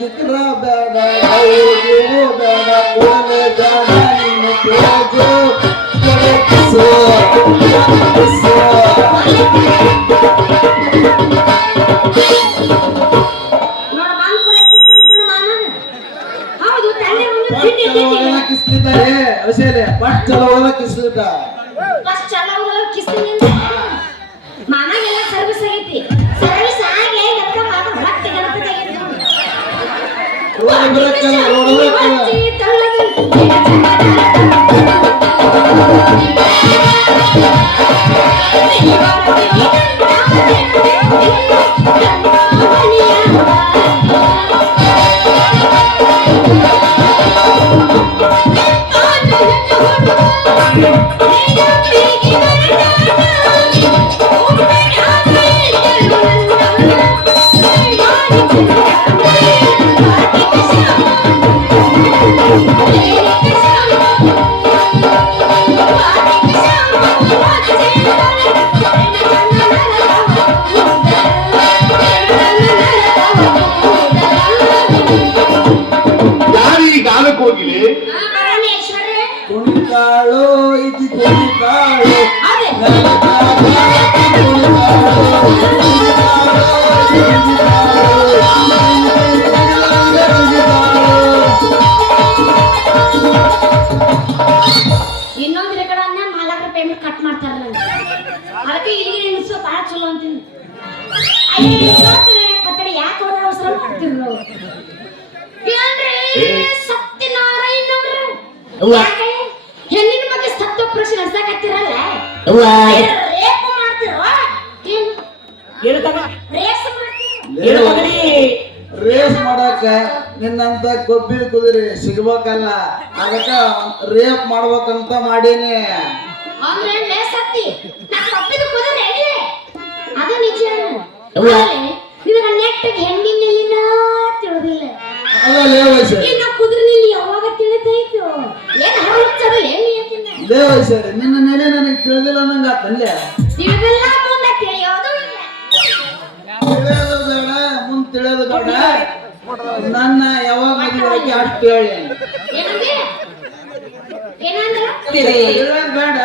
ಗಿಕ್ರ ಬೇಡ ಬೇಡ ಕೊನೆ ಬೇಡ ನಿನ್ನ ತೇಜು ಕೊಲೆಸೋ ಕಿಸ್ಲಿದ್ದಾರೆ ಅವಶ್ಯಲೆ ಪಟ್ ಚಲೋ ಕಿಸ್ಲಿದ್ದ ಮಾಮಾಗೆಲ್ಲ ಸರ್ವಿಸ್ ಆಗೈತಿ ಸರ್ವಿಸ್ ಆಗಿ ಎತ್ತ ಮಾಮ ಮತ್ತೆ ಗಣಪತಿ ಆಗೈತಿ ಕುಣಿತಾಳು ಇದು ಕುಣಿತಾಳು ಇನ್ನೊಂದು ರೆಕಾರ್ಡ್ ಅನ್ನ ಮಾಲಕರ ಪೇಮೆಂಟ್ ಕಟ್ ಮಾಡ್ತಾರಲ್ಲ ಅದಕ್ಕೆ ಇಲ್ಲಿ ನಿಲ್ಸೋ ಭಾಳ ಚಲೋ ಅಂತೀನಿ ಪತ್ತಡಿ ಯಾಕೆ ಹೋದ್ರೆ ಅವಸರ ಮಾಡ್ತಿರ್ ನಾವು ಏನ್ರಿ ಸತ್ಯನಾರಾಯಣ ಅವರು ಹೆಣ್ಣಿನ ಬಗ್ಗೆ ಸತ್ವ ಪರೀಕ್ಷೆ ನಡೆಸಕತ್ತಿರಲ್ಲ ರೇಪ್ ಮಾಡ್ತಿರೋ ರೇಸ್ ಮಾಡಕ ನಿನ್ನಂತ ಗೊಬ್ಬಿದ ಕುದುರೆ ಸಿಗ್ಬೇಕಲ್ಲ ಅದಕ್ಕ ರೇಪ್ ಮಾಡ್ಬೇಕಂತ ಮಾಡೀನಿ ಅಂದ್ರೆ ಸತ್ತಿ ನಾ ಕಪ್ಪಿದ ಕುದುರೆ ಅದು ನಿಜ ನಿನಗ ನೆಟ್ಟಿಗೆ ಹೆಣ್ಣಿನ ತಿಳಿದಿಲ್ಲ ಅದಲ್ಲ ಸರಿ ನಿನ್ನ ನೆಲೆ ನನಗೆ ತಿಳಿದಿಲ್ಲ ಅನ್ನಂಗ ಆತಲ್ಲೇ ತಿಳಿದಿಲ್ಲ ಮುಂದೆ ತಿಳಿಯೋದು ಇಲ್ಲ. ತಿಳಿಯೋದು ಬೇಡ ಮುಂದ್ ತಿಳಿಯೋದು ಬೇಡ ನನ್ನ ಯಾವಾಗ ಮದುವೆ ಅಷ್ಟು ಹೇಳಿ ಏನಂದೆ? ಏನಂದ್ರ? ತಿಳಿಯೋದು ಬೇಡ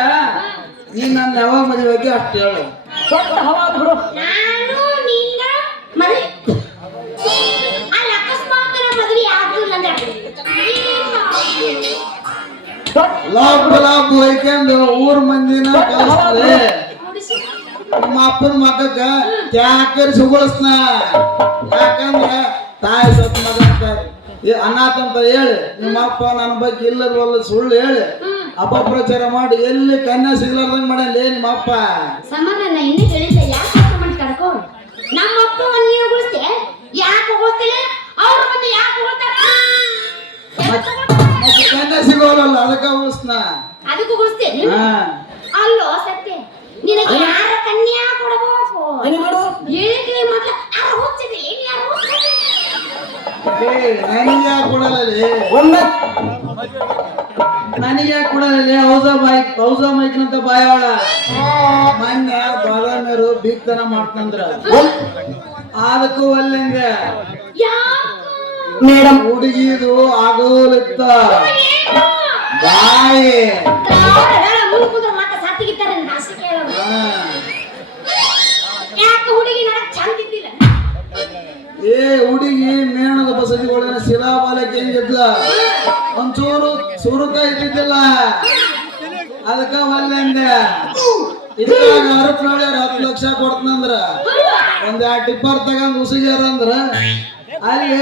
ನೀನ್ ನನ್ನ ಯಾವಾಗ ಮದುವೆ ಅಷ್ಟು ಹೇಳು ನಾನು ನಿನ್ನ ಮದುವೆ ಅಲ್ಲ ಅಕಸ್ಮಾತ್ ಮದುವೆ ಆಗ್ಲಿಲ್ಲ ಅಂದ್ರೆ ಲಾಭ ಹೋಯ್ಕೊಂಡು ಊರ್ ಮಂದಿನ ಕಲಿಸ್ತದೆ ನಿಮ್ಮ ಅಪ್ಪನ ಮಗಕ್ಕ ತ್ಯಾಕರಿ ಸುಗೊಳಿಸ್ನ ಯಾಕಂದ್ರ ತಾಯಿ ಸತ್ ಮಗ ಅನಾಥ ಅಂತ ಹೇಳಿ ನಿಮ್ಮ ಅಪ್ಪ ನನ್ನ ಬಗ್ಗೆ ಇಲ್ಲದವಲ್ಲ ಸುಳ್ಳು ಹೇಳಿ ಅಪಪ್ರಚಾರ ಮಾಡಿ ಎಲ್ಲಿ ಕನ್ಯಾ ಸಿಗ್ಲಾರ್ದಂಗ್ ಮಾಡಲ್ಲ ನಿಮ್ಮ ಅಪ್ಪ ಸಮಾಧಾನ ಇನ್ನೂ ಹೇಳಿಲ್ಲ. ಯಾಕೆ ಅರ್ಥ ಮಾಡಿ ಕಡ್ಕೋ ನಮ್ಮ ಅಪ್ಪ ಒಂದು ನೀವು ಗೊತ್ತೇ ಯಾಕೆ ಹೋಗ್ತಿಲ್ಲ ಅವ್ರ ಬಂದು ಯಾಕೆ ಹೋಗ್ತಾರ ಮತ್ತೆ ಕನ್ಯಾ ಸಿಗೋಲ್ಲ ಅದಕ್ಕ ಉಳಿಸ್ನ ಅದಕ್ಕೂ ಗೊತ್ತೇನೆ ಅಲ್ಲೋ ಸತ್ಯ ನಿನಗೆ ಯಾರ ಕನ್ಯಾ ಕೊಡಬೇಕು ಹೇಳಿದ್ವಿ ಮೊದ್ಲು ಯಾರು ಹೋಗ್ತಿದ್ದಿಲ್ಲ ಏನ್ ಯಾರು ನನಗೆ ಕೊಡಲ್ಲ ನನಗೆ ಕೊಡಲ್ಲ ಹೌಸ ಮೈಕ್ನಂತ ಬಾಯವಳ ಮೊನ್ನೆ ಬಾದಾಮಿಯರು ಬೀಗ್ತನ ಮಾಡ್ತಂದ್ರ ಅದಕ್ಕೂ ಒಲ್ಲಂಗ ಮೇಡಮ್ ಹುಡುಗಿದು ಆಗೋಲಿತ್ತ ಬಾಯಿ ಮುಳುಕುದ್ರ ಮತ್ತೆ ಸಾತಿಗಿತ್ತಾರೆ ನಾಸಿ ಕೇಳೋದು ಯಾಕೆ ಹುಡುಗಿ ನೋಡಕ್ ಚಂದ ಇದ್ದಿಲ್ಲ ಏ ಹುಡುಗಿ ಮೇಣದ ಬಸದಿಗಳನ್ನ ಶಿಲಾಬಾಲಕ್ಕೆ ಹೆಂಗಿದ್ಲ ಒಂಚೂರು ಸುರುಕ ಇದ್ದಿದ್ದಿಲ್ಲ ಅದಕ್ಕ ಒಲ್ಲಂಗ ಇದ್ರಾಗ ಅರಪ್ನಳ್ಳಿ 10 ಲಕ್ಷ ಕೊಡ್ತನಂದ್ರ ಒಂದ್ 2 ಟಿಪ್ಪರ್ ತಗೊಂಡ್ ಉಸಿಗ್ಯಾರ ಅಂದ್ರ ಅಲ್ಲಿ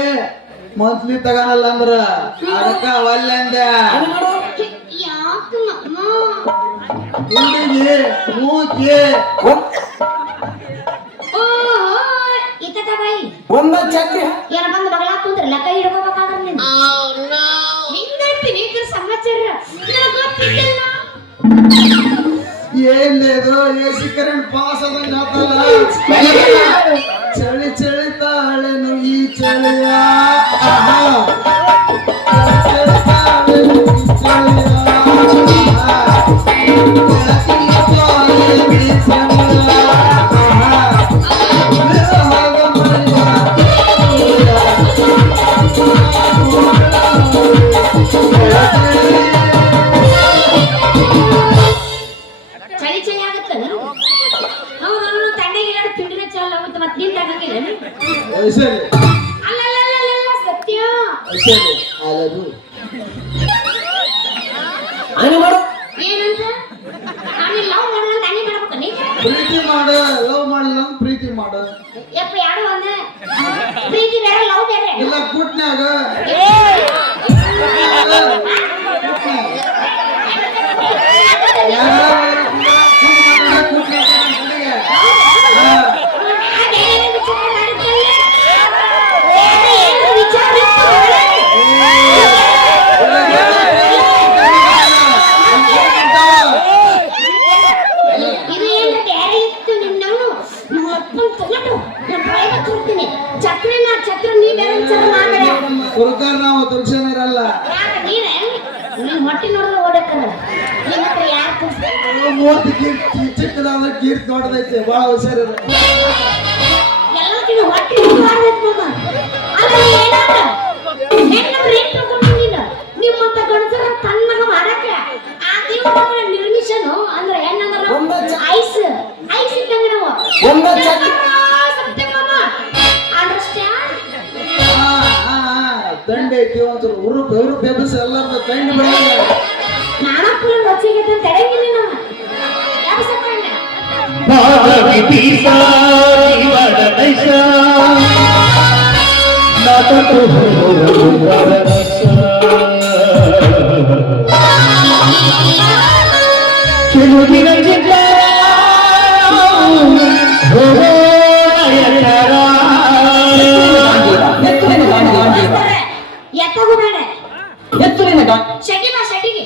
ಮಂತ್ಲಿ ತಗನಲ್ಲ ಅಂದ್ರ ಅದಕ್ಕ ಒಲ್ಲಂದ ಯಾಕೆ ಹುಡುಗಿ ಮೂಕಿ ಇತ್ತ ಬಾಯಿ ಒಂದ ಚಕ್ರ ಏನ ಬಂದು ಬಗಲ ಕುಂದ್ರಲ್ಲ ಕೈ ಹಿಡ್ಕೋಬೇಕಾದ್ರೆ ನೀನು ಹಿಂಗೈತಿ ನೀದ್ರ ಸಮಾಚಾರ ನನಗೆ ಗೊತ್ತಿಲ್ಲ ಏನ್ಲೇದು ಎಸಿ ಕರೆಂಟ್ ಪಾಸ್ ಆದಂಗ ಆತಲ್ಲ ಚಳಿ ಚಳಿ ತಾಳೆನು ಈ ಚಳಿಯ ಆಹಾ. ಚಳಿ ತಾಳೆನು ಈ ಚಳಿಯ ಆಹಾ. ಚಳಿ ತಾಳೆನು ಈ ಚಳಿಯ ಆಹಾ. ವಿರಹದ ಮಳೆಯ ಚಳಿ ಚಳಿ ಆಗುತ್ತಲ್ಲ ಹೌದು ತಂಡೆಗೆ ಎರಡು ತಿಂಡಿನ ಚಾಲ ಆಗುತ್ತೆ ಮತ್ತೆ ನಿಂದ ಆಗಂಗಿಲ್ಲ ವಯಸ್ಸಲ್ಲಿ ಅಲ್ಲಲ್ಲ ಸತ್ಯ ವಯಸ್ಸಲ್ಲಿ ಅಲ್ಲದು ಏನಂತ ನಾನು ಲವ್ ಮಾಡೋಣ ತಾನೇ ಮಾಡ್ಬೇಕು ನೀ ಪ್ರೀತಿ ಮಾಡ ಲವ್ ಮಾಡಲಿಲ್ಲ ಅಂತ ಪ್ರೀತಿ ಮಾಡ ಯಪ್ಪ ಯಾರು ಒಂದ ಪ್ರೀತಿ ಬೇರೆ ಲವ್ ಬೇರೆ ಇಲ್ಲ ಕೂಟ್ನ್ಯಾಗ ಇದು ಏನು ಬೇರೆ ಇತ್ತು ನಿನ್ನವನು ನಮ್ಮ ಅಪ್ಪನ ತಗೊಂಡು ನಾನು ಪ್ರಯೋಗ ಕೊಡ್ತೀನಿ ಛತ್ರ ನೀ ಬೇರೆ ವಿಚಾರ ಮಾಡಬೇಡ ಕುರ್ಕಾರ ನಾವು ತುರ್ಸೇನಿರಲ್ಲ ಯಾಕೆ ನೀನೆ ನೀನು ಹೊಟ್ಟೆ ನೋಡಿದ್ರೆ ಓಡಕ್ಕಲ್ಲ ನಿನ್ನ ಹತ್ರ ಯಾರು ಕೂರಿಸ್ತಾರೆ ಮೂರ್ತಿ ಕೀರ್ತಿ ಚಿಕ್ಕದಾದ್ರೆ ಕೀರ್ತಿ ದೊಡ್ಡದೈತೆ ಬಹಳ ಹುಷಾರಿರ ಎಲ್ಲಕ್ಕಿಂತ ಹೊಟ್ಟೆ ಮಾಡ್ಬೇಕು ಅಲ್ಲ ಏನಾದ ಹೆಣ್ಣು ರೇಟ್ ತಗೊಂಡು ನೀನು ನಿಮ್ಮಂತ ಗಣಸರ ತನ್ನಗ ಮಾಡಕ್ಕೆ ಆ ದೇವರ ನಿರ್ಮಿಷನ್ ಅಂದ್ರೆ ಏನಂದ್ರೆ ಐಸ್ ಇದ್ದಂಗೆ ನಾವು ಒಂದ ಚಕ್ರ ಅಂಡರ್ಸ್ಟ್ಯಾಂಡ್ ದಂಡೆ ಐತಿ ಒಂಚೂರು ಉರುಪ್ ಎಬ್ಬಿಸಿ ಎಲ್ಲಾರ್ದು ತಂಡಿ ಬಿಡಂಗ ನಾನಪ್ಪನ ರೊಚ್ಚಿಗೆ ತಡೆಂಗಿಲ್ಲ ನಾವು ಯಾವ ಸಕೊಂಡ ಎತ್ತಗೋಬೇಡ ಎತ್ತರಿನ ಶೆಟ್ಟಿ ಬಾ ಶೆಟ್ಟಿಗೆ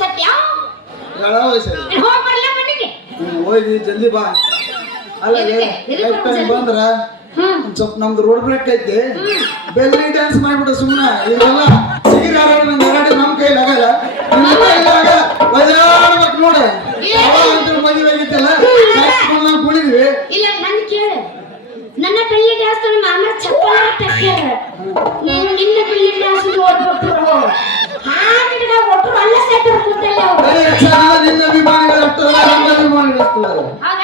ಸತ್ಯ ಹೋಗ್ ಬರ್ಲ ಮನೆಗೆ. ಹೋಗಿ ಜಲ್ದಿ ಬಾ. ಅಲ್ಲ ಎದಕ್ಕೆ? ಲೈಫ್ ಟೈಮ್ ಬಂದ್ರ ಹ್ಮ್ ಒಂದ್ ಸ್ವಲ್ಪ ನಮ್ದು ರೋಡ್ ಬ್ರೇಕ್ ಐತಿ, ಬೆಲ್ಲಿ ಡ್ಯಾನ್ಸ್ ಮಾಡ್ಬಿಟ್ಟು ಸುಮ್ಮನೆ ಇವೆಲ್ಲ ಸಿಗಿರ ನಗಾಡಿ ನಮ್ ಕೈಲಿ ಆಗಲ್ಲ, ನಿಮ್ ಕೈಲಿ ಆಗಲ್ಲ. ಬಜಾರ್ಬೇಕು ನೋಡ, ಅವಾಗ ಮದುವೆ ಆಗಿತ್ತಲ್ಲ ನಾವು ಕುಣಿದ್ವಿ. ಇಲ್ಲ ನನ್ ಕೇಳು, ನನ್ನ ಬೆಳ್ಳಿ ಡ್ಯಾನ್ಸ್ ನಮ್ಮ ಅಮ್ಮ ಚಪ್ಪಲ ತಕ್ಕ್ಯಾರ, ನಿನ್ನ ಬೆಳ್ಳಿ ಡ್ಯಾನ್ಸ್ ಓದ್ಬಿಟ್ರು ಹಾಗೆ ಒಟ್ಟರು ಅಲ್ಲ ಸೇತರ ಕೂತಲ್ಲ ಅವ್ರು. ಬರೀ ಯಕ್ಷಗಾನ ನಿನ್ನ ಅಭಿಮಾನಿಗಳು ಅಷ್ಟಲ್ಲ, ನಮ್ಮ ಅಭಿಮಾನಿಗಳು ಅಷ್ಟಲ್ಲ. ಆಗ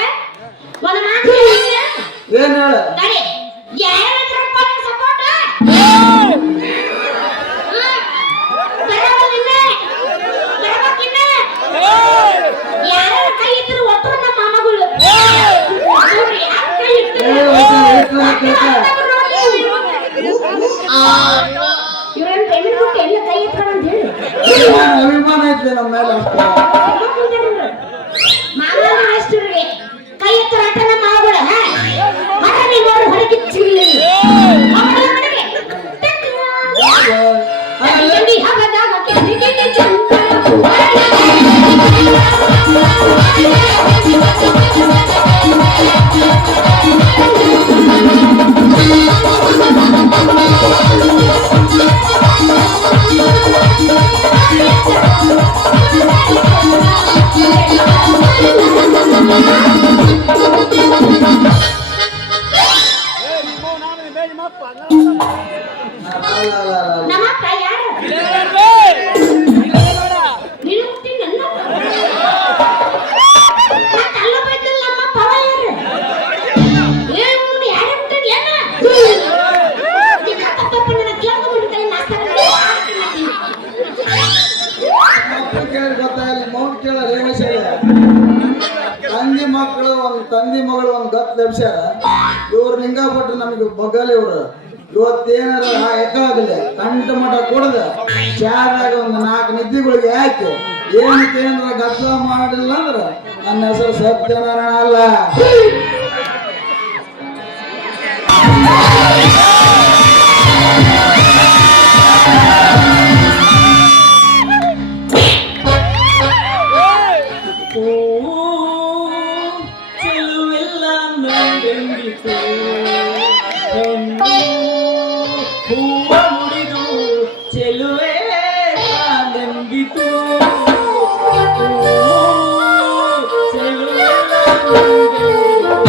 ಒಂದು ಮಾತು ಹೇಳಿದ್ರೆ ಏನ್ ಹೇಳ ತಡಿ, ಯಾರತ್ರಪ್ಪ ನಿನ್ ಸಪೋರ್ಟ್ ಯಾರ ಕೈ ಇದ್ರು ಒಟ್ಟರು ನಮ್ಮ ಮಾಮಗಳು ಅವ್ರು ಯಾರ್ ಕೈ ಇದ್ರು ಇವ್ರನ್ನ ಪೇಮೆಂಟ್ ಕೊಟ್ಟು ಎಲ್ಲ ಕೈ ಎತ್ಕೊಂಡು ಹೇಳಿ ಅಭಿಮಾನ ಐತೆ ನಮ್ಮ ಮೇಲೆ ಅಷ್ಟ. ಮಾಮನ ಆಸ್ತಿವ್ರಿಗೆ ಕೈ ಎತ್ತರ ಆಟ ನಮ್ಮ ಮಾಮಗಳ ಮನೆ ನೋಡಿ ಹೊರಗೆ ಚಿಲ್ಲಿ ಹಗದಾಗ ಕೆಂಡಿಗೆ ಚಂದ ನಮ್ಮಪ್ಪ ಯಾರು ನೀನು ಹುಟ್ಟಿ ನನ್ನ ಅಲ್ಲ ಬೈತಲ್ಲ ನಮ್ಮಪ್ಪ ಅವ ಯಾರು ಏನು ಯಾರು ಹುಟ್ಟಿದ ಏನ ನೀ ಕತ್ತಪ್ಪ ನನ್ನ ಕೇಳ್ಕೊಂಡು ಕೈ ನಾಸ್ತಾರ ಕೇಳಿ ಗೊತ್ತಾಗಲಿ, ಮೌನ್ ಕೇಳ ತಂದಿ ಮಕ್ಕಳು ಒಂದ್ ತಂದಿ ಮಗಳು ಒಂದ್ ಗತ್ ಲಭಿಸ್ಯಾರ. ಇವ್ರು ಲಿಂಗಪಟ್ರು ನಮಗೆ ಬಗಲ್ ಇವ್ರು. ಇವತ್ತೇನಾರ ಎಕ್ಕಾಗಲಿ ಕಂಠ ಮಠ ಕುಡ್ದ ಚಾದಾಗ ಒಂದು 4 ನಿದ್ದಿಗಳಿಗೆ ಹಾಕಿ ಏನಕ್ಕೆ ಏನಾರ ಗದ್ಲ ಮಾಡಿಲ್ಲ ಅಂದ್ರ ನನ್ನ ಹೆಸರು ಸತ್ಯನಾರಾಯಣ ಅಲ್ಲ. ಚೆಲುವೆಲ್ಲ ನಂಗೆಂದಿತು, ಹೂವ ಮುಡಿದು ಚೆಲುವೆ ನಂಗಿತು, ಚೆಲುವೆಲ್ಲ ನಂಗೆಂದಿತು.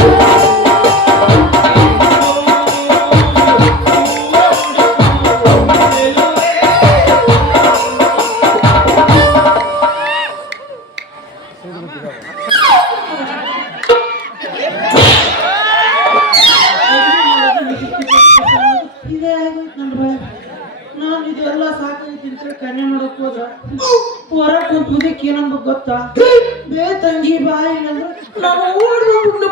ಹೊರ ಕುಂತುದಕ್ಕೆ ಏನಂಬ ಗೊತ್ತಾ ಬೇ ತಂಗಿ ಬಾಯಿ ಅಂದ್ರೆ ನಾನು ಓಡ್ಬಿಟ್ಟು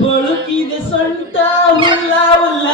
ಬಳುಕಿದೆ ಸೊಂಟ ಹುಲ್ಲ ಹುಲ್ಲ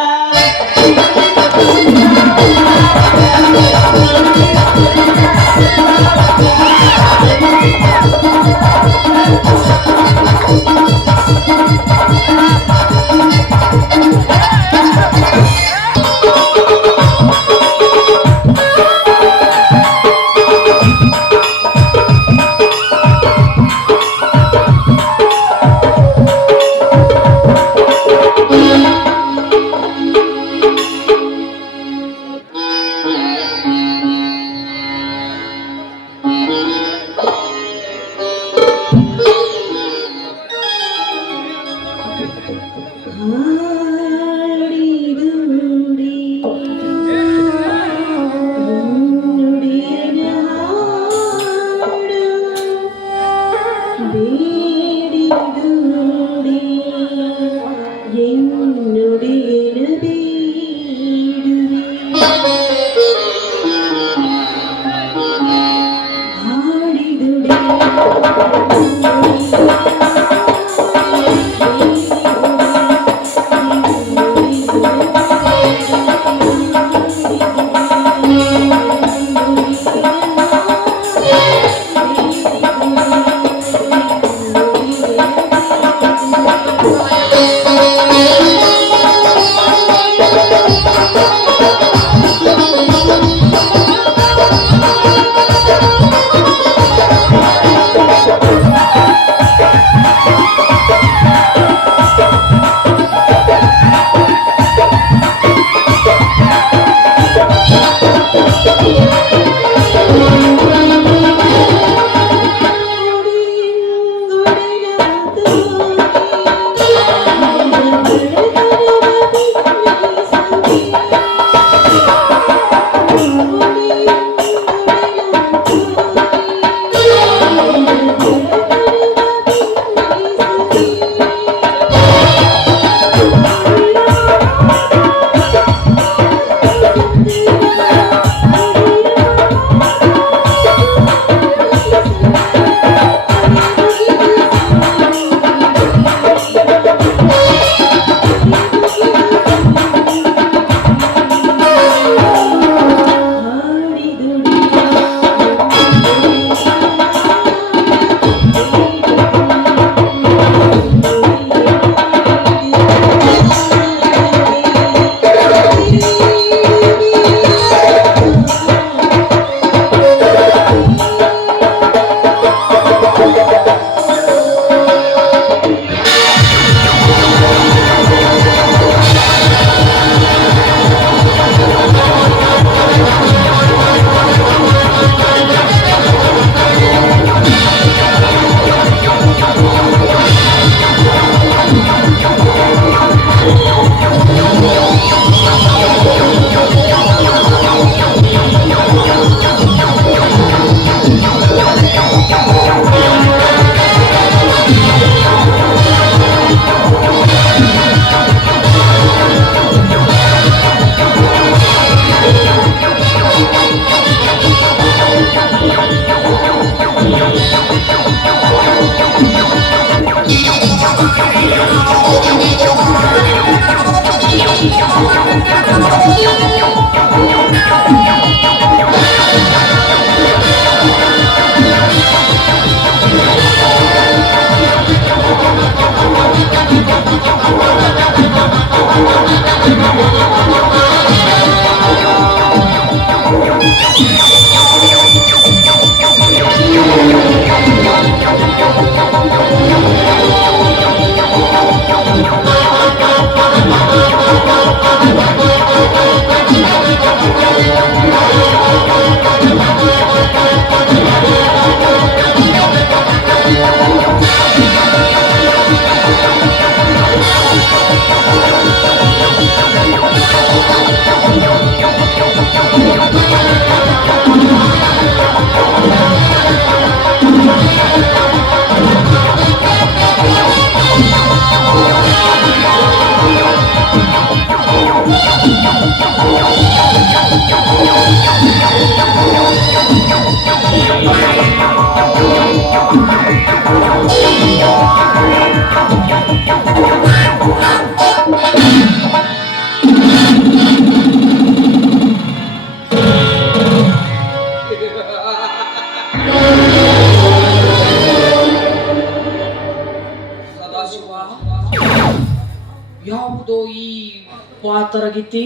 ಪಾತರಗಿತ್ತಿ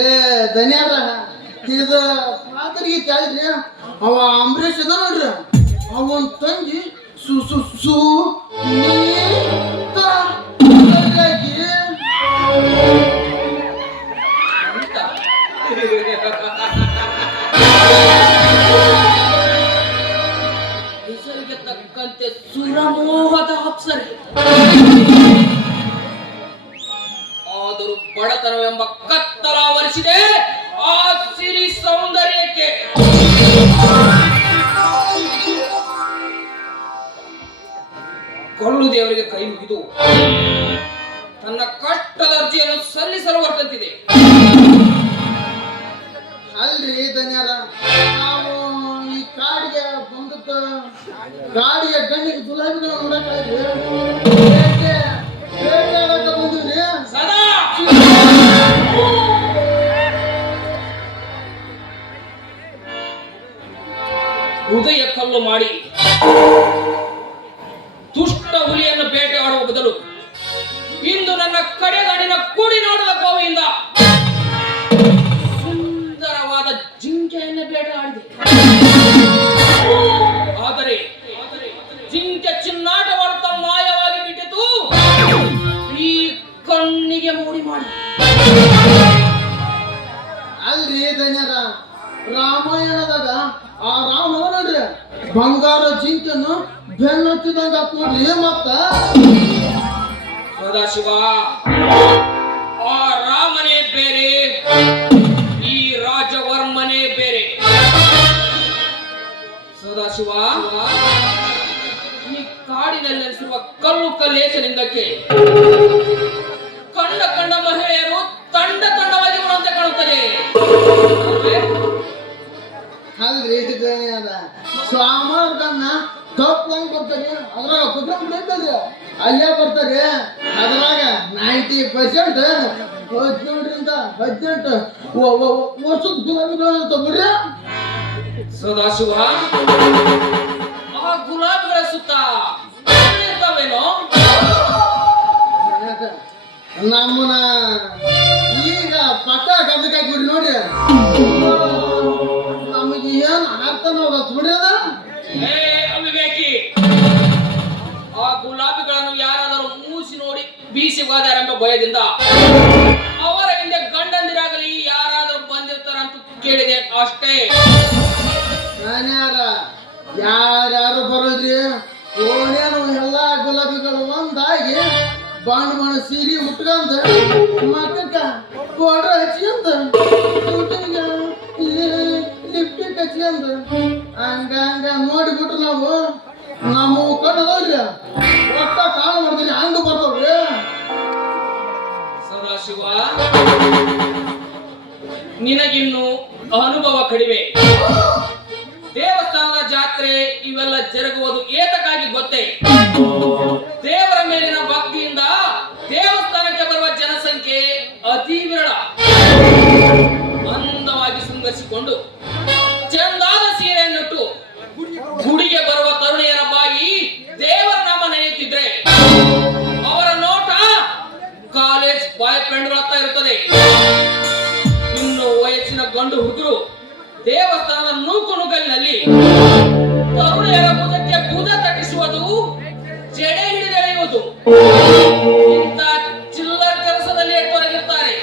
ಏ ಧನ್ಯರ ಇದು ಮಾತರಿಗೆ ಅಲ್ರಿ ಅವ ಅಂಬರೀಷ್ ಅದ ನೋಡ್ರಿ ಅವನ್ ತಂಗಿ ಸು ಸು ಸು ನೀತಾ ಆಕಿ. ಹೆಸರಿಗೆ ತಕ್ಕಂತೆ ಸುರಮೋಹದ ಅಪ್ಸರೆ, ಆದರೂ ಬಡತನವೆಂಬ ಕತ್ತಲ ಆವರಿಸಿದೆ ಆ ಸಿರಿ ಸೌಂದರ್ಯಕ್ಕೆ. ಕೊಳ್ಳು ದೇವರಿಗೆ ಕೈ ಮುಗಿದು ತನ್ನ ಕಷ್ಟದ ಅರ್ಜಿಯನ್ನು ಸಲ್ಲಿಸಲು ಹೊರಟಂತಿದೆ. ಅಲ್ರಿ ಧನ್ಯರ ನಾವು ಈ ಕಾಡಿಗೆ ಬಂದತ್ತ ಗಾಡಿಯ ಗಣ್ಣಿಗೆ ಗುಲಾಬಿಗಳು ನೋಡಕ್ಕಾಗ್ರಿ ಬೇಟೆಯಾಡಕ ಬಂದಿವ್ರಿ. ಸದಾ ಹೃದಯ ಕಲ್ಲು ಮಾಡಿ ದುಷ್ಟ ಹುಲಿಯನ್ನು ಬೇಟೆಯಾಡುವ ಬದಲು ಇಂದು ನನ್ನ ಕಡೆಗಡಿನ ಕುಡಿ ನೋಡದ ಗೋವಿಂದ ಸುಂದರವಾದ ಜಿಂಕೆಯನ್ನು ಬೇಟೆಯಾಡಿದೆ. ಆದರೆ ಜಿಂಕೆ ಚಿನ್ನಾಟವಾಡುತ್ತಾ ಮಾಯವಾಗಿ ಬಿಟ್ಟಿತು ಈ ಕಣ್ಣಿಗೆ ಮೂಡಿ ಮಾಡಿ. ಅಲ್ರಿ ಧನ್ಯರ ರಾಮಾಯಣದಾಗ ಆ ರಾಮ ನೋಡ್ರಿ ಬಂಗಾರ ಜಿಂಕನ್ನು ಬೆನ್ನತ್ತಿದಂಗ ನೋಡ್ರಿ ಮತ್ತ ಸದಾಶಿವ, ಆ ರಾಮನೇ ಬೇರೆ, ಈ ರಾಜವರ್ಮನೇ ಬೇರೆ. ಸದಾಶಿವ, ಈ ಕಾಡಿನಲ್ಲಿ ನೆಲೆಸಿರುವ ಕಲ್ಲು ಕಲ್ಲೇಸನಿಂದಕ್ಕೆ ಕಂಡ ಕಂಡ ಮಹಿಳೆಯರು ತಂಡ ತಂಡವಾಗಿ ಬರುವಂತೆ ಕಾಣುತ್ತದೆ. ಅಲ್ರಿ ಧನ್ಯರ ಸ್ವಾಮರ್ಗನ್ನ ತಪ್ಪಂಗ್ ಬರ್ತಾರೆ ಅದ್ರಾಗ ಕುತ್ಕೊಂಡ್ ಬಿಡೈತಲ್ರಿ ಅಲ್ಲೇ ಬರ್ತಾರೆ ಅದ್ರಾಗ 90% 17ರಿಂದ 18 ವರ್ಷದ ಗುಲಾಬಿಗಳು ತಗೊಳ್ರಿ. ಸದಾಶಿವ, ಆ ಗುಲಾಬಿಗಳ ಸುತ್ತ ಇರ್ತಾವೇನೋ? ನಮ್ಮನ ಈಗ ಪಕ್ಕ ಕದಕಾಯಿ ಬಿಡ್ರಿ ನೋಡ್ರಿ ನಮಗೆ ಏನ್ ಅರ್ಥನ ಹೋಗತ್ ಬಿಡ್ರಿ ಅದ. ಏ ಅವಿವೇಕಿ, ಆ ಗುಲಾಬಿಗಳನ್ನು ಯಾರಾದರೂ ಮೂಸಿ ನೋಡಿ ಬೀಸಿ ಹೋದಾರೆಂಬ ಭಯದಿಂದ ಅವರ ಹಿಂದೆ ಗಂಡಂದಿರಾಗಲಿ ಯಾರಾದರೂ ಬಂದಿರ್ತಾರಂತ ಕೇಳಿದೆ ಅಷ್ಟೇ. ನಾನ್ಯಾರ ಯಾರ್ಯಾರು ಬರೋದ್ರಿ ಓನೇನು ಎಲ್ಲಾ ಗುಲಾಬಿಗಳು ಒಂದಾಗಿ ಬಾಂಡ್ ಬಣ್ಣ ಸೀರೆ ಮುಟ್ಕಂದ ಮಕ್ಕಕ್ಕ ಪೌಡರ್ ಹಚ್ಕೊಂಡ ಲಿಪ್ಟಿಕ್ ಹಚ್ಕೊಂಡ ಹಂಗ ಹಂಗ ನೋಡಿಬಿಟ್ರು ನಾವು ನಮ್ಮ ಕಣ್ಣದವ್ರಿ ಒಟ್ಟ ಕಾಳು ಮಾಡ್ತೀನಿ ಹಂಗ ಬರ್ತಾವ್ರಿ. ಸದಾಶಿವ, ನಿನಗಿನ್ನು ಅನುಭವ ಕಡಿಮೆ. ದೇವಸ್ಥಾನದ ಜಾತ್ರೆ ಇವೆಲ್ಲ ಜರುಗುವುದು ಏತಕ್ಕಾಗಿ ಗೊತ್ತೇ? ದೇವರ ಮೇಲಿನ ಭಕ್ತಿಯಿಂದ ದೇವಸ್ಥಾನಕ್ಕೆ ಬರುವ ಜನಸಂಖ್ಯೆ ಅತಿ ವಿರಳ. ಅಂದವಾಗಿ ಶೃಂಗರಿಸಿಕೊಂಡು ಚಂದಾದ ಸೀರೆಯನ್ನುಟ್ಟು ಗುಡಿಗೆ ಬರುವ ತರುಣಿಯರ ಬಾಯಿ ದೇವರ ನಾಮ ನೆನೆಯುತ್ತಿದ್ರೆ ಅವರ ನೋಟ ಕಾಲೇಜ್ ಬಾಯ್ ಫ್ರೆಂಡ್ಗಳತ್ತ ಇರುತ್ತದೆ. ಇನ್ನು ವಯಸ್ಸಿನ ಗಂಡು ಹುಡುಗರು ದೇವಸ್ಥಾನದ ನೂಕು ನುಗ್ಗಲಿನಲ್ಲಿ ತರುಣಿಯರ ಭುಜಕ್ಕೆ ಭುಜ ತಟ್ಟಿಸುವುದು, ಜಡೆ ಹಿಡಿದೆಳೆಯುವುದು, ಇಂಥ ಚಿಲ್ಲರ್ ಕೆಲಸದಲ್ಲಿ ತೊಡಗಿರ್ತಾರೆ.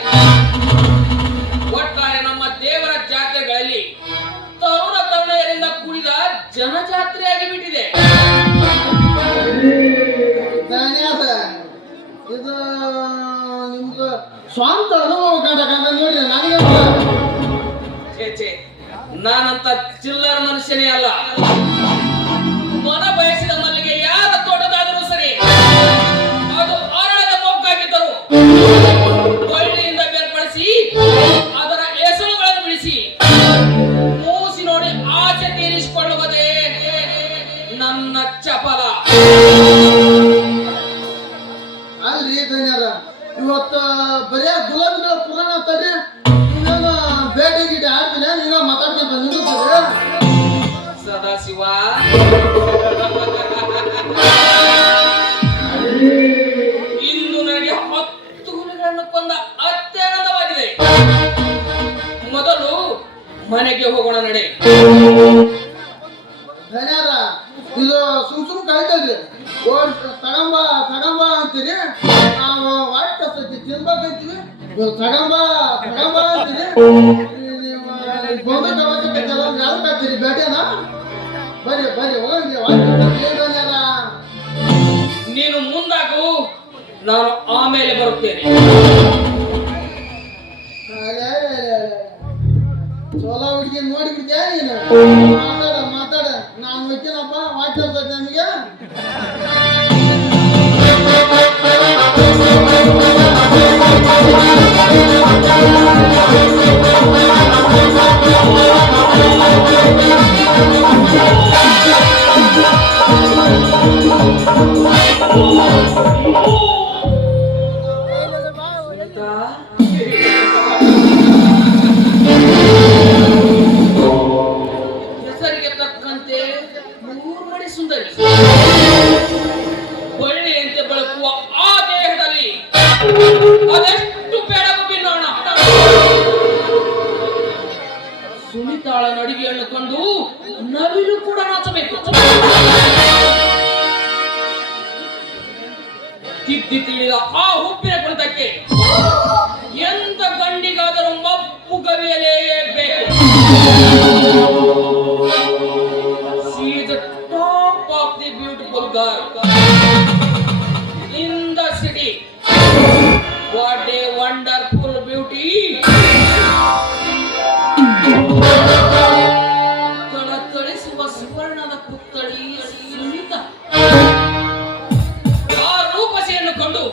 ಒಟ್ಟಾರೆ ನಮ್ಮ ದೇವರ ಜಾತ್ರೆಗಳಲ್ಲಿ ತರುಣ ತರುಣಿಯರಿಂದ ಕೂಡಿದ ಜನಜಾತ್ರೆಯಾಗಿ ಬಿಟ್ಟಿದೆ. ಧನ್ಯವಾದ. ಇದು ನಿಮ್ದು ಸ್ವಂತ ಅನುಭವ ಕಂಡ ನೋಡ್ರಿ ನನಗೆ ಛೇ, ನಾನಂತ ಚಿಲ್ಲರ್ ಮನುಷ್ಯನೇ ಅಲ್ಲ. ಮನ ಬಯಸಿದ ಮಲ್ಲಿಗೆ ಯಾರ ತೋಟದಾದರೂ ಸರಿ, ಅದು ಅರಳದ ಮೊಗ್ಗಾಗಿದ್ದರು ಬಳ್ಳಿಯಿಂದ ಬೇರ್ಪಡಿಸಿ ಅದರ ಹೆಸರುಗಳನ್ನು ಬಿಡಿಸಿ ಮೂಸಿ ನೋಡಿ ಆಸೆ ತೀರಿಸಿಕೊಳ್ಳುವುದೇ ನನ್ನ ಚಪಲ. ಅಲ್ರಿ ಧನ್ಯರ ಇವತ್ತು ಬರೇ ಗುಲಾಬಿಗಳ ಪುರಾಣ ತಡಿ ನೀವೇನು ಬೇಟೆ ಗೀಟೆ ಆಡ್ತೀರ ನೀವೇ ಮಾತಾಡ್ಕೊಂತ ನಿಂತಿರ್ತೀರಿ. ಸದಾಶಿವ, ಇನ್ನು ಮನೆಗೆ ಹೋಗೋಣ ನಡೆ. ಧನ್ಯಾರ ಇದು ಸುಮ್ ಕಾಯ್ತದ್ರಿ ತಗಂಬ ಅಂತೀರಿ ನಾವು ವಾಟ್ ಕಸ್ತೈತಿ ತಿನ್ಬೇಕಂತೀವಿ ನೀವು ತಗಂಬ ಅಂತೀರಿ ಗೊಂದಲ ಯಾವ್ದು ಹಾಕ್ತೀರಿ ಬೇಟೆನಾ ಬರ್ರಿ ಹೋಗಂಗೆ ಧನ್ಯಾರ ನೀನು ಮುಂದಾಗು, ನಾನು ಆಮೇಲೆ ಬರುತ್ತೇನೆ. ಚಲೋ ಹುಡುಗಿ ನೋಡಿಬಿಡ್ತೀಯ ನೀನು ಮಾತಾಡ ನಾನು ಹೋಗ್ತೀನಪ್ಪ ವಾಟ್ ಕಸ್ತೈತಿ ನಮಗೆ ಹೆಸರಿಗೆ ತಕ್ಕಂತೆ ಮೂರ್ಮಡಿ ಸುಂದರಿ, ಬಳ್ಳಿಯಂತೆ ಬೆಳಕುವ ಆ ದೇಹದಲ್ಲಿ ಅದೆಷ್ಟು ಬೆಳಕು ಬಿನ್ನೋಣ. ಸುನಿತಾಳ ನಡಿಗೆಯನ್ನು ಕಂಡು ನವಿಲು ಕೂಡ ನಾಚಬೇಕು. ತಿದ್ದಿ ತಿಳಿದ ಆ ಹುಬ್ಬಿನ ಕುಳಿತಕ್ಕೆ ಎಂತ ಗಂಡಿಗಾದರೂ ಮಪ್ಪು ಗವಿಯಲೇಬೇಕು. She is the top of the beautiful girl in the city. What a wonderful beauty! ತಳತಳಿಸುವ ಸುವರ್ಣದ ಪುತ್ಥಳಿ ಸುನಿತಾ. ಆ ರೂಪಸಿಯನ್ನು ಕಂಡು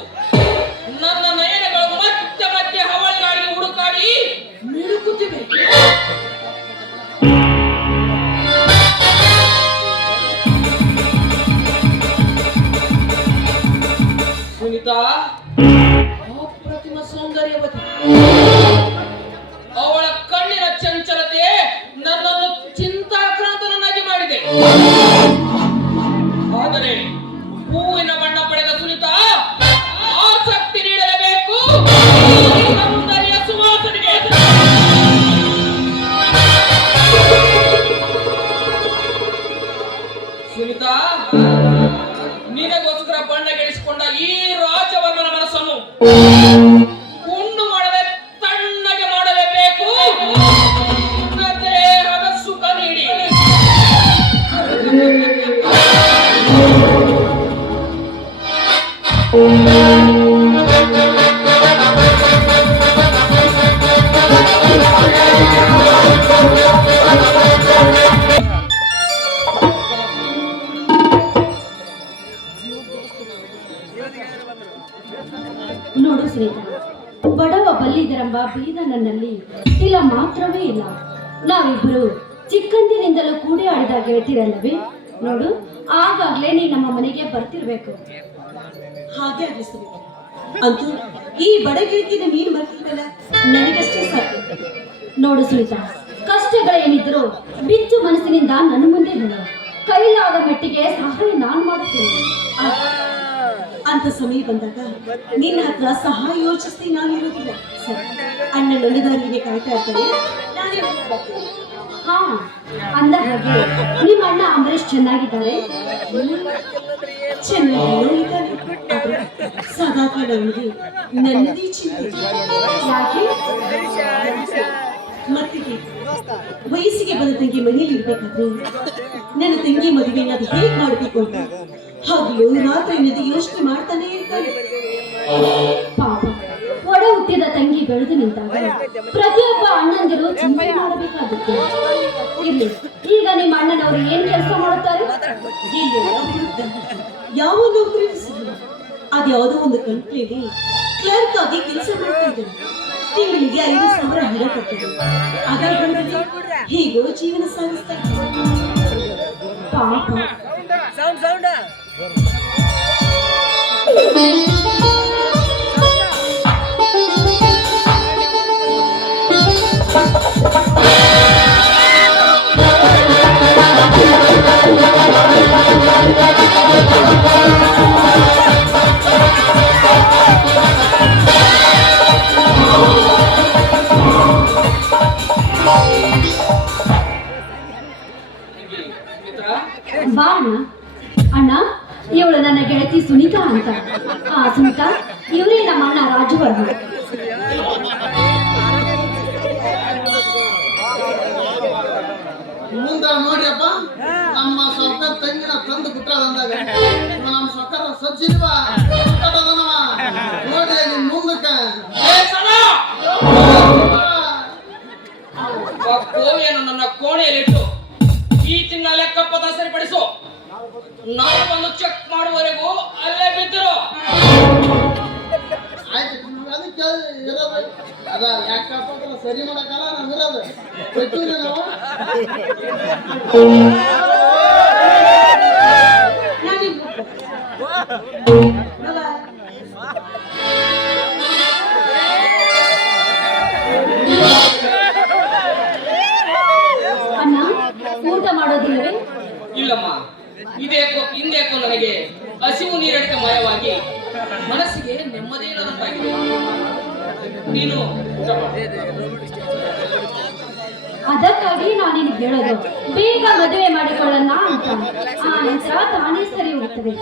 ನನ್ನ ನಯನಗಳು ಮತ್ತೆ ಮತ್ತೆ ಹವಳಗಾಡಿ ಹುಡುಕಾಡಿ ಮಿಡುಕುತ್ತಿವೆ. ಸುನಿತಾ ಅಪ್ರತಿಮ ಸೌಂದರ್ಯವತಿ. ಅವಳ ಕಣ್ಣಿನ ಚಂಚಲತೆ ನನ್ನನ್ನು ಚಿಂತಾಕ್ರಾಂತನನ್ನಾಗಿ ಮಾಡಿದೆ. ಆದರೆ ಹೂವಿನ ಬಣ್ಣ ಪಡೆದ ಸುನಿತಾ ಆಸಕ್ತಿ ನೀಡಲೇಬೇಕು ಸೌಂದರ್ಯ ಸುವಾಸನೆಗೆ. ಸುನಿತಾ, ನಿನಗೋಸ್ಕರ ಬಣ್ಣಗೆಡಿಸಿಕೊಂಡ ಈ ರಾಜವರ್ಮನ ಮನಸ್ಸನ್ನು ಹುಣ್ಣು ಮಾಡದೆ ತಣ್ಣಗೆ ಮಾಡಲೇಬೇಕು. ದೇಹದ ಸುಖ ನೀಡಿ. ನೋಡು ಶ್ರೀತಾ, ಬಡವ ಬಲ್ಲಿದರೆಂಬ ಭೇದ ನನ್ನಲ್ಲಿ ಇಲ್ಲ ಮಾತ್ರವೇ ಇಲ್ಲ. ನಾವಿಬ್ಬರು ಚಿಕ್ಕಂದಿನಿಂದಲೂ ಕೂಡಿ ಆಡಿದ ಗೆಳತಿರಲ್ಲವೇ? ನೋಡು, ಆಗಾಗ್ಲೇ ನೀ ನಮ್ಮ ಮನೆಗೆ ಬರ್ತಿರ್ಬೇಕು. ಹಾಗೆ ಆಗಿಸ್ಬೇಕು. ಅಂತೂ ಈ ಬಡ ಗೆಳತಿನ ನೀನು ಬರ್ತಿದ್ದಲ್ಲ, ನನಗಷ್ಟೇ ಸಾಕು. ನೋಡು ಶ್ರೀತಾ, ಕಷ್ಟಗಳೇನಿದ್ರು ಬಿಚ್ಚು ಮನಸ್ಸಿನಿಂದ ನನ್ನ ಮುಂದೆ ಹೇಳು. ಕೈಲಾದ ಮಟ್ಟಿಗೆ ಸಹಾಯ ನಾನು ಮಾಡುತ್ತೇನೆ. ಅಂತ ಸಮಯ ಬಂದಾಗ ನಿನ್ನ ಹತ್ರ ಸಹಾಯ ಯೋಚಿಸಿ ನಾನು ಇರೋದಿಲ್ಲ. ಸರಿ, ಅಣ್ಣ ನೊಂದದಾರಿಗೆ ಕಾಯ್ತಾ ಇರ್ತಾರೆ, ನಾನೇ ಹೋಗಿ ಬರ್ತೀನಿ. ಹಾ, ಅಂದ ಹಾಗೆ ನಿಮ್ಮ ಅಣ್ಣ ಅಂಬರೀಶ್ ಚೆನ್ನಾಗಿದ್ದಾರೆ? ಚೆನ್ನಾಗಿರೋ ಇದ್ದಾನೆ. ಆದ್ರೆ ಸದಾಕಾಲ ಅವನಿಗೆ ನನ್ನದೇ ಚಿಂತೆ. ಯಾಕೆ? ಮತ್ತಿಗೆ ವಯಸ್ಸಿಗೆ ಬಂದ ತಂಗಿ ಮನೆಯಲ್ಲಿ ಇರ್ಬೇಕಾದ್ರೆ ನನ್ನ ತಂಗಿ ಮದುವೆನ ಅದು ಹೇಗೆ ಮಾಡಬೇಕು ಅಂತ ಹಗಲು ರಾತ್ರಿ ಎನ್ನದೆ ಯೋಚನೆ ಮಾಡ್ತಾನೆ ಇರ್ತಾನೆ. ಪಾಪ, ಒಡ ಹುಟ್ಟಿದ ತಂಗಿ ಬೆಳೆದು ನಿಂತಾಗ ಪ್ರತಿಯೊಬ್ಬ ಅಣ್ಣಂದಿರು ಚಿಂತೆ ಮಾಡಬೇಕಾಗುತ್ತೆ. ಇಲ್ಲಿ ಈಗ ನಿಮ್ಮ ಅಣ್ಣನವರು ಏನ್ ಕೆಲಸ ಮಾಡುತ್ತಾರೆ? ಇಲ್ಲಿ ಯಾವ ನೌಕರಿ ಸಿಗಲ್ಲ. ಅದ್ಯಾವುದೋ ಒಂದು ಕಂಪ್ನಿಯಲ್ಲಿ ಕ್ಲರ್ಕ್ ಆಗಿ ಕೆಲಸ ಮಾಡ್ತಾ ಇದ್ದಾನೆ. ತಿಂಗಳಿಗೆ 5,000 ಹಣ ಕೊಡ್ತಾರೆ. ಅದರ ಹಣದಲ್ಲಿ ಹೀಗೋ ಜೀವನ ಸಾಗಿಸ್ತಾ ಇದ್ದಾರೆ. ಪಾಪ. ಸುಮಿತ್ರ ಬಾ ಅಣ್ಣ. ಅಣ್ಣ, ಇವಳು ನನ್ನ ಗೆಳತಿ ಸುನೀತಾ ಅಂತ. ಸುನೀತಾ, ಇವರೇ ನಮ್ಮ ಅಣ್ಣ ರಾಜವರ್ಮ. ಮುಂದ ನೋಡ್ರಿಯಪ್ಪ, ನಮ್ಮ ಸರ್ಕಾರ ತಂಗಿನ ತಂದು ಬಿಟ್ಟದಂದಾಗ ನಮ್ಮ ಸರ್ಕಾರ ಸಜ್ಜಿಲ್ವಾ ನೋಡ್ರಿ ನಿಮ್ ಮುಂದಕ್ಕ ಕೋವಿಯನ್ನು ನನ್ನ ಕೋಣೆಯಲ್ಲಿಟ್ಟು ಈ ತಿಂಗಳ ಲೆಕ್ಕಪತ್ರ ಸರಿಪಡಿಸು. ನಾವು ಒಂದು ಚೆಕ್ ಮಾಡುವವರೆಗೂ ಅಲ್ಲೇ ಬಿದ್ದರು. ಆಯ್ತು, ಅದಕ್ಕೆ ಇರೋದು ಅದ ಯಾಕಪ್ಪ ಸರಿ ಮಾಡಕ್ಕಲ್ಲ ನಾವ್ ಇರೋದು ಗೊತ್ತಿಲ್ಲ ನಾವು. ಅಣ್ಣ, ಊಟ ಮಾಡೋದಿಲ್ಲವೇ? ಇಲ್ಲಮ್ಮ, ಇದೇಕೋ ಹಿಂದೇಕೋ ನನಗೆ ಹಸಿವು ನೀರಡಿಕೆ ಮಯವಾಗಿ ಮನಸ್ಸಿಗೆ ನೆಮ್ಮದಿ ಇಲ್ಲದಂತಾಗಿದೆ. ನೀನು ಊಟ ಮಾಡು. ಅದಕ್ಕಾಗಿ ನಾನು ನಿನಗೆ ಹೇಳೋದು, ಬೇಗ ಮದುವೆ ಮಾಡಿಕೊಳ್ಳೋಣ ಅಂತ. ಆ ನಂತರ ತಾನೇ ಸರಿ ಹೋಗ್ತದೆ.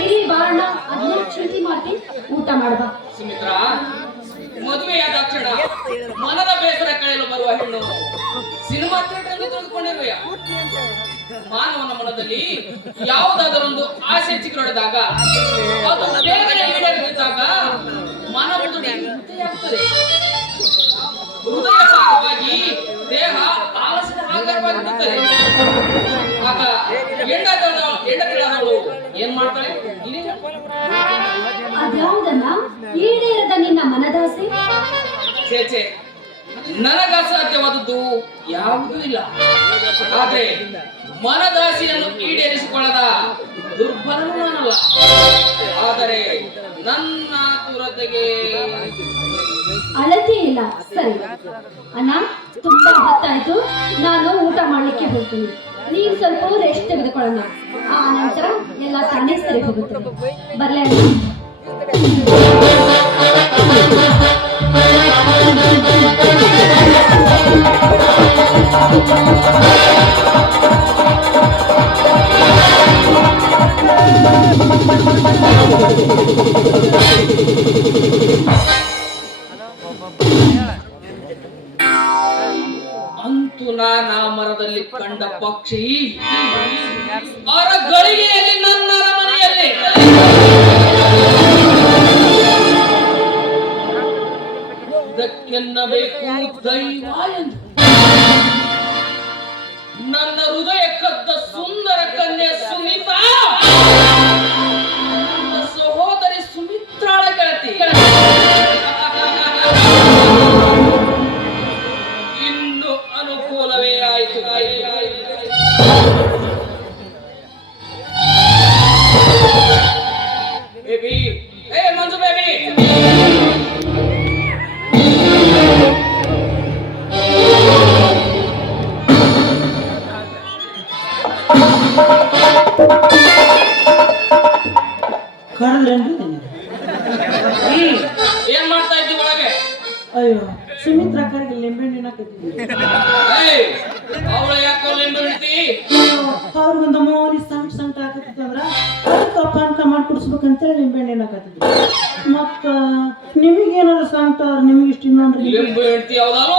ಇಲ್ಲಿ ಬಾರಣ, ಅದನ್ನ ಚಿಂತೆ ಮಾಡಿ ಊಟ ಮಾಡುವ. ಸುಮಿತ್ರ, ಮದುವೆಯಾದ ಕ್ಷಣ ಮನದ ಬೇಸರ ಕಳೆಯಲು ಬರುವ ಹೆಣ್ಣು ಸಿನಿಮಾ ಥಿಯೇಟರ್ ತಿಳಿದುಕೊಂಡಿರುವೆಯ. ಮಾನವನ ಮನದಲ್ಲಿ ಯಾವುದಾದರೊಂದು ಆಸೆ ಚಿಗುರೊಡೆದಾಗ ಅದು ಬೇಗನೆ ಈಡೇರಿದಾಗ ಮನ ಮುದುಡಿಯಾಗುತ್ತದೆ. ಹೃದಯ ಭಾಗವಾಗಿ ದೇಹ ಆಲಸ್ಯದ ಆಕಾರವಾಗಿ ಬಿಡುತ್ತದೆ. ಆಗ ಹೆಂಡತಿಳದವಳು ಏನ್ ಮಾಡ್ತಾಳೆ? ಅದ್ಯಾವುದನ್ನ ಈಡೇರದ ನಿನ್ನ ಮನದಾಸೆ? ಚೇಚೆ, ನನಗ ಅಸಾಧ್ಯವಾದದ್ದು ಯಾವುದೂ ಇಲ್ಲ. ಆದ್ರೆ ಮನದಾಸೆಯನ್ನು ಈಡೇರಿಸಿಕೊಳ್ಳದ ದುರ್ಬಲನು ನಾನಲ್ಲ. ಆದರೆ ನನ್ನ ದುರತೆಗೆ ಅಳತೆ ಇಲ್ಲ. ಸರಿ ಅಣ್ಣ, ತುಂಬಾ ಹೊತ್ತಾಯ್ತು, ನಾನು ಊಟ ಮಾಡ್ಲಿಕ್ಕೆ ಹೋಗ್ತೀನಿ. ನೀನ್ ಸ್ವಲ್ಪ ರೆಸ್ಟ್ ತೆಗೆದುಕೊಳ್ಳೋಣ. ಆ ನಂತರ ಎಲ್ಲ ತಾನೇ ಸರಿ ಹೋಗುತ್ತದೆ. ಬರ್ಲೇ ಅಣ್ಣ? ಅಂತೂ ನಾನಾ ಮರದಲ್ಲಿ ಕಂಡ ಪಕ್ಷಿ ಅವರ ಗಳಿಗೆಯಲ್ಲಿ ನನ್ನ ಮನೆಯಲ್ಲಿ ಇದಕ್ಕೆನ್ನಬೇಕು ದೈವ ಎಂದು. ನನ್ನ ಹೃದಯ ಕದ್ದ ಸುಂದರ ಕನ್ಯೆ ಸುಮಿತಾ, ನನ್ನ ಸಹೋದರಿ ಸುಮಿತ್ರಾಳ ಗೆಳತಿ. ಇನ್ನು ಅನುಕೂಲವೇ ಆಯಿತು. ಬೇಬಿ, ಏ ಮಂಜು ಬೇಬಿ, ಕರೆದ್ರೇನ್ರಿ? ಏನ್ ಮಾಡ್ತಾ ಇದ್ದಿ ಒಳಗೆ? ಅಯ್ಯೋ, ಸುಮಿತ್ರಾ ಕರೆಗೆ ಲಿಂಬೆಹಣ್ಣಿನ ಕಟ್ಟಿದ್ವಿ. ಅವಳು ಯಾಕೋ ಲಿಂಬೆ ಹಿಡ್ತಿ? ಅವ್ರಿಗೊಂದು ಮೋನಿ ಸಂಟ ಹಾಕತ್ತಿತ್ತಂದ್ರ ಅದಕ್ಕೆ ಪಾನಕ ಮಾಡಿ ಕುಡಿಸ್ಬೇಕಂತೇಳಿ ಲಿಂಬೆಹಣ್ಣಿನ ಹಾಕತ್ತಿದ್ವಿ. ಮತ್ತ ನಿಮಗೇನಾರ ಸಂಟ ನಿಮಗೆ ಇಷ್ಟ ಇನ್ನೊಂದ್ರಿ ಲಿಂಬೆ ಹಿಡ್ತಿ ಯಾವ್ದಾರು?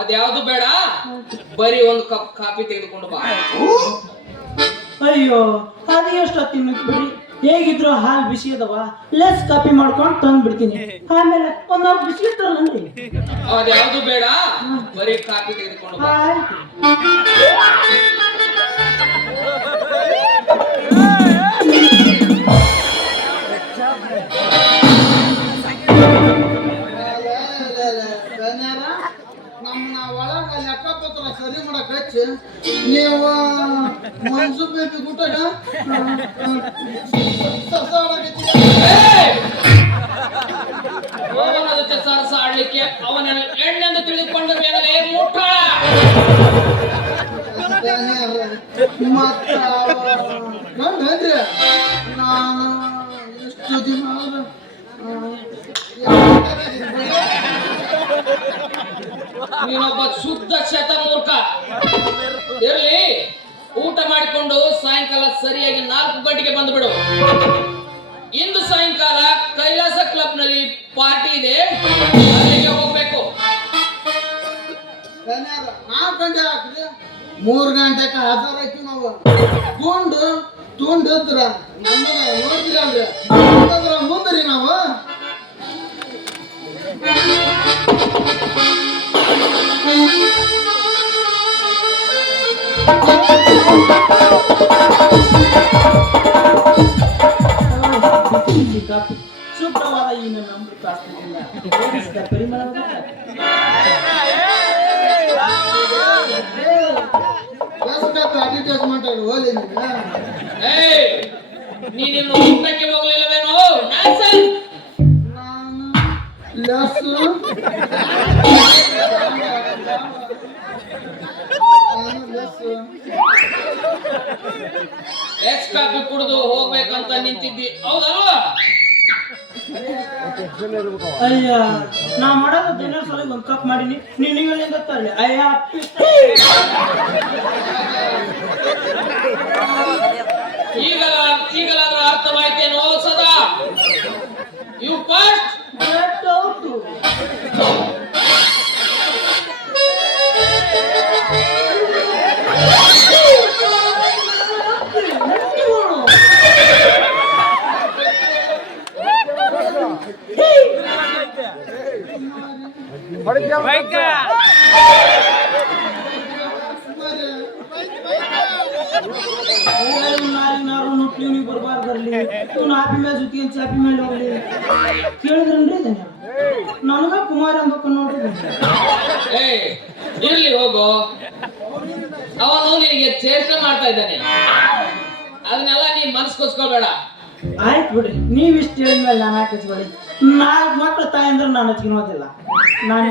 ಅದ್ಯಾವ್ದು ಬೇಡ, ಬರೀ ಒಂದು ಕಪ್ ಕಾಫಿ ತೆಗೆದುಕೊಂಡು ಬಾ. ಅಯ್ಯೋ, ಅದು ಎಷ್ಟು ತಿನ್ನಕ್ ಬಿಡಿ. ಹೇಗಿದ್ರು ಹಾಲು ಬಿಸಿ ಅದಾವ, ಲೆಸ್ ಕಾಪಿ ಮಾಡ್ಕೊಂಡು ತಂದು ಬಿಡ್ತೀನಿ. ಆಮೇಲೆ ಒಂದೊಂದು ಬಿಸ್ಕಿಟ್ ತರಲ್ರಿ. ಅದ್ಯಾವ್ದು ಬೇಡ, ಬರೀ ಕಾಫಿ ತೆಗೆದುಕೊಂಡು ಬಾ. ನಮ್ಮನ್ನ ಒಳಗ ಲೆಕ್ಕಪತ್ರ ಸರಿ ಮಾಡಕ್ ಹಚ್ಚಿ ನೀವು ಮನ್ಸು ಬೇಬಿ ಊಟಗ ಅವನ ಜೊತೆ ಸರಸ ಆಡ್ಲಿಕ್ಕೆ ಅವನ ಎಣ್ಣೆಂದು ತಿಳಿದುಕೊಂಡ ಮೇಲೆ ಮುಟ್ಟಾಳ. ಮತ್ತ ಗಂಡ್ರಿ ನಾನು ಎಷ್ಟು ದಿನ ನೀನೊಬ್ಬ ಶುದ್ಧ ಶತ ಮೂರ್ಖ. ಇರ್ಲಿ, ಊಟ ಮಾಡಿಕೊಂಡು ಸಾಯಂಕಾಲ ಸರಿಯಾಗಿ 4 ಗಂಟೆಗೆ ಬಂದ್ಬಿಡು. ಇಂದು ಸಾಯಂಕಾಲ ಕೈಲಾಸ ಕ್ಲಬ್ ನಲ್ಲಿ ಪಾರ್ಟಿ ಇದೆ, ಅಲ್ಲಿಗೆ ಹೋಗ್ಬೇಕು. 4 ಗಂಟೆ ಹಾಕ್ರಿ 3 ಗಂಟೆಗೆ ಹಾಜರಾಯ್ತು ನಾವು. ತುಂಡು ನಮ್ಮದ ನೋಡ್ತೀರ ಅಂದ್ರೆ ಮುಂದ್ರಿ ನಾವು. ಶುಭ್ರವಾದ ಈ ನನ್ನ ಅಮೃತ ಹಸ್ತದಿಂದ ಪರಿಮಳವಾದ ಅಡ್ವರ್ಟೈಸ್ಮೆಂಟ್ ಹೋಗಿ ನೀನಿನ್ನು ಊಟಕ್ಕೆ ಹೋಗ್ಲಿಲ್ಲವೇನೋ? ನಾನ್ಸನ್. ಎಕ್ಸ್ ಕಾಫಿ ಕುಡಿದು ಹೋಗ್ಬೇಕಂತ ನಿಂತಿದ್ದಿ ಹೌದಲ್ವಾ? ಅಯ್ಯ ನಾ ಮಾಡೋದು ದಿನ ಸಲ ಒಂದ್ ಕಪ್ ಮಾಡೀನಿ ನಿನ್ನಿಗಳಿಂದ ತರಲಿ. ಅಯ್ಯ ಈಗಲಾದ್ರೂ ಅರ್ಥವಾಯ್ತೇನೋ ಸದಾ? You first. ಬರ್ಬಾರ್ದಲ್ಲಿ ಇವ್ನು ಆಪಿ ಮೇಲೆ ಜೊತೆ ಚಾಪಿ ಮೇಲೆ ಹೋಗ್ಲಿ ಕೇಳಿದ್ರನ್ರಿ ನನಗ ಕುಮಾರ ಅಂಬಕ್ಕ ನೋಡ್ರಿ. ಇರ್ಲಿ ಹೋಗು, ಅವನು ನಿನಗೆ ಚೇಷ್ಟೆ ಮಾಡ್ತಾ ಇದ್ದಾನೆ, ಅದನ್ನೆಲ್ಲ ನೀ ಮನಸ್ಕೊಸ್ಕೊಳ್ಬೇಡ. ಆಯ್ತು ಬಿಡ್ರಿ, ನೀವ್ ಇಷ್ಟ ಹೇಳಿದ್ಮೇಲೆ ನಾನು ಹಾಕಿಸ್ಕೊಳ್ಳಿ. 4 ಮಕ್ಳು ತಾಯಿ ಅಂದ್ರೆ ನಾನು ಹಚ್ಕಿನೋದಿಲ್ಲ. ನಾನು